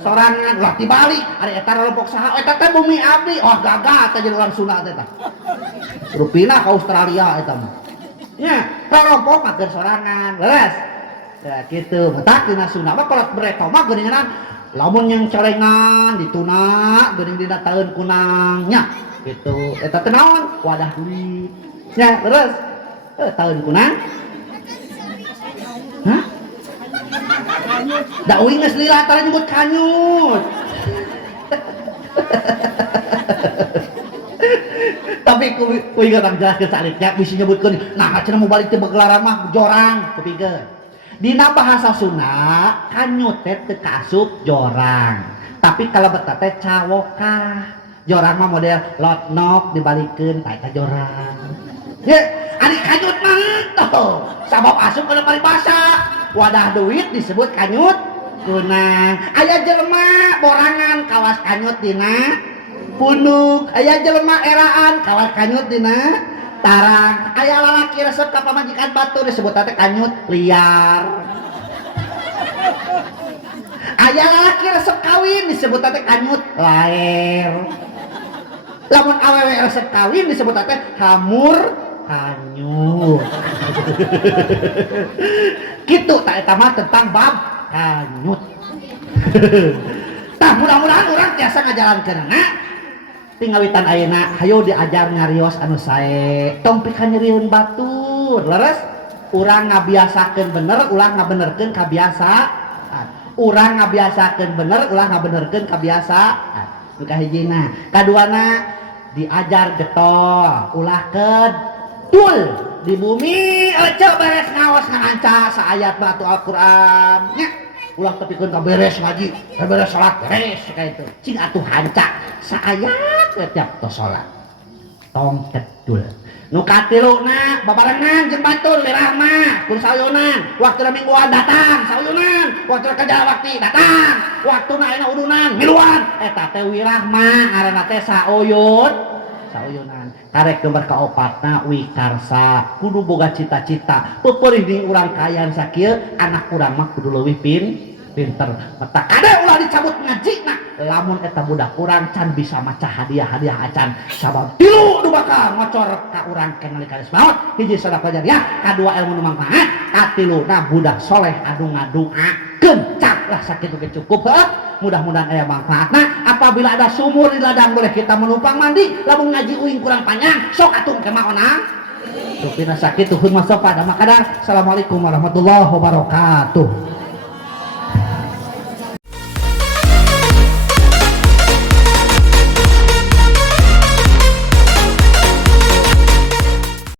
sorangan ulah tibalik ari eta rarompok saha eta teh bumi abdi oh gagah teh jadi orang Sunda teh tah rupina ka Australia eta mah nya rarompok mah keur sorangan leres ya gitu matak dina Sunda mah kolot bereto mah geuningan lamun yang corengan dituna geuning dina taeun kunang nya gitu eta teh naon wadah duit nya leres taeun kunang hah da uing geus lila tara nyebut kanyut tapi ku ingat ang jelaskeun saritnya bisi nyebutkeun nah cenah mau balik teh bagelaran mah jorang kupikeun dina bahasa Sunda kanyut teh teu kaasup jorang tapi kalebet teh cawokah jorang mah model lotnok dibalikeun ta eta jorang ye ari kanyut mah teuh sabab asup kana paribasa wadah duit disebut kanyut kunang aya jelema borangan kawas kanyut dina punduk aya jelema eraan kawas kanyut dina tarang aya lalaki resep ka pamajikan batur disebut teh kanyut liar aya lalaki resep kawin disebut teh kanyut laer lamun awewe resep kawin disebut teh hamur hanyut. Gitu tak eta mah tentang bab hanyut. Tah mudah-mudahan urang tiasa ngajalankeunna tingawitan ayeuna hayu diajar ngarios anu sae tong pika nyerieun batur leres urang ngabiasakeun bener ulah ngabenerkeun kabiasaan urang ngabiasakeun bener ulah ngabenerkeun kabiasaan nu kahijina kaduana diajar getol ulah kedul di bumi ece beres ngaos nganca saayat batu Al-Qur'an nya ulah tepikeun ka beres ngaji beres salat beres kayak itu cing atuh hanca saayat tiap tos salat tong kedul nu katiluna babarengan jeung batur lirah mah kun sauyunan waktuna mingguan datang sauyunan waktuna kerja waktu datang waktuna ayeuna udunan miluan eta teh wirah mah ngaranna teh sauyunan karek nomor kaopatna wikarsa kudu boga cita-cita peupeurih di urang kayaan sakieu anak urang mah kudu leuwih pinter mata kada ulah dicabut ngajina lamun eta budak urang can bisa maca hadiah acan sabab tilu nu bakal ngocor ka urang kenali kalis maot hiji sedekah jariah kadua ilmu nu manfaat katiluna budak soleh anu ngadoakeun caklah sakitu ge cukup heuh mudah-mudahan aya manfaatna apabila ada sumur di ladang boleh kita menumpang mandi lamun ngaji uing kurang panjang sok atuh ke maona supina sakitu hun masofa da makadar assalamualaikum warahmatullahi wabarakatuh.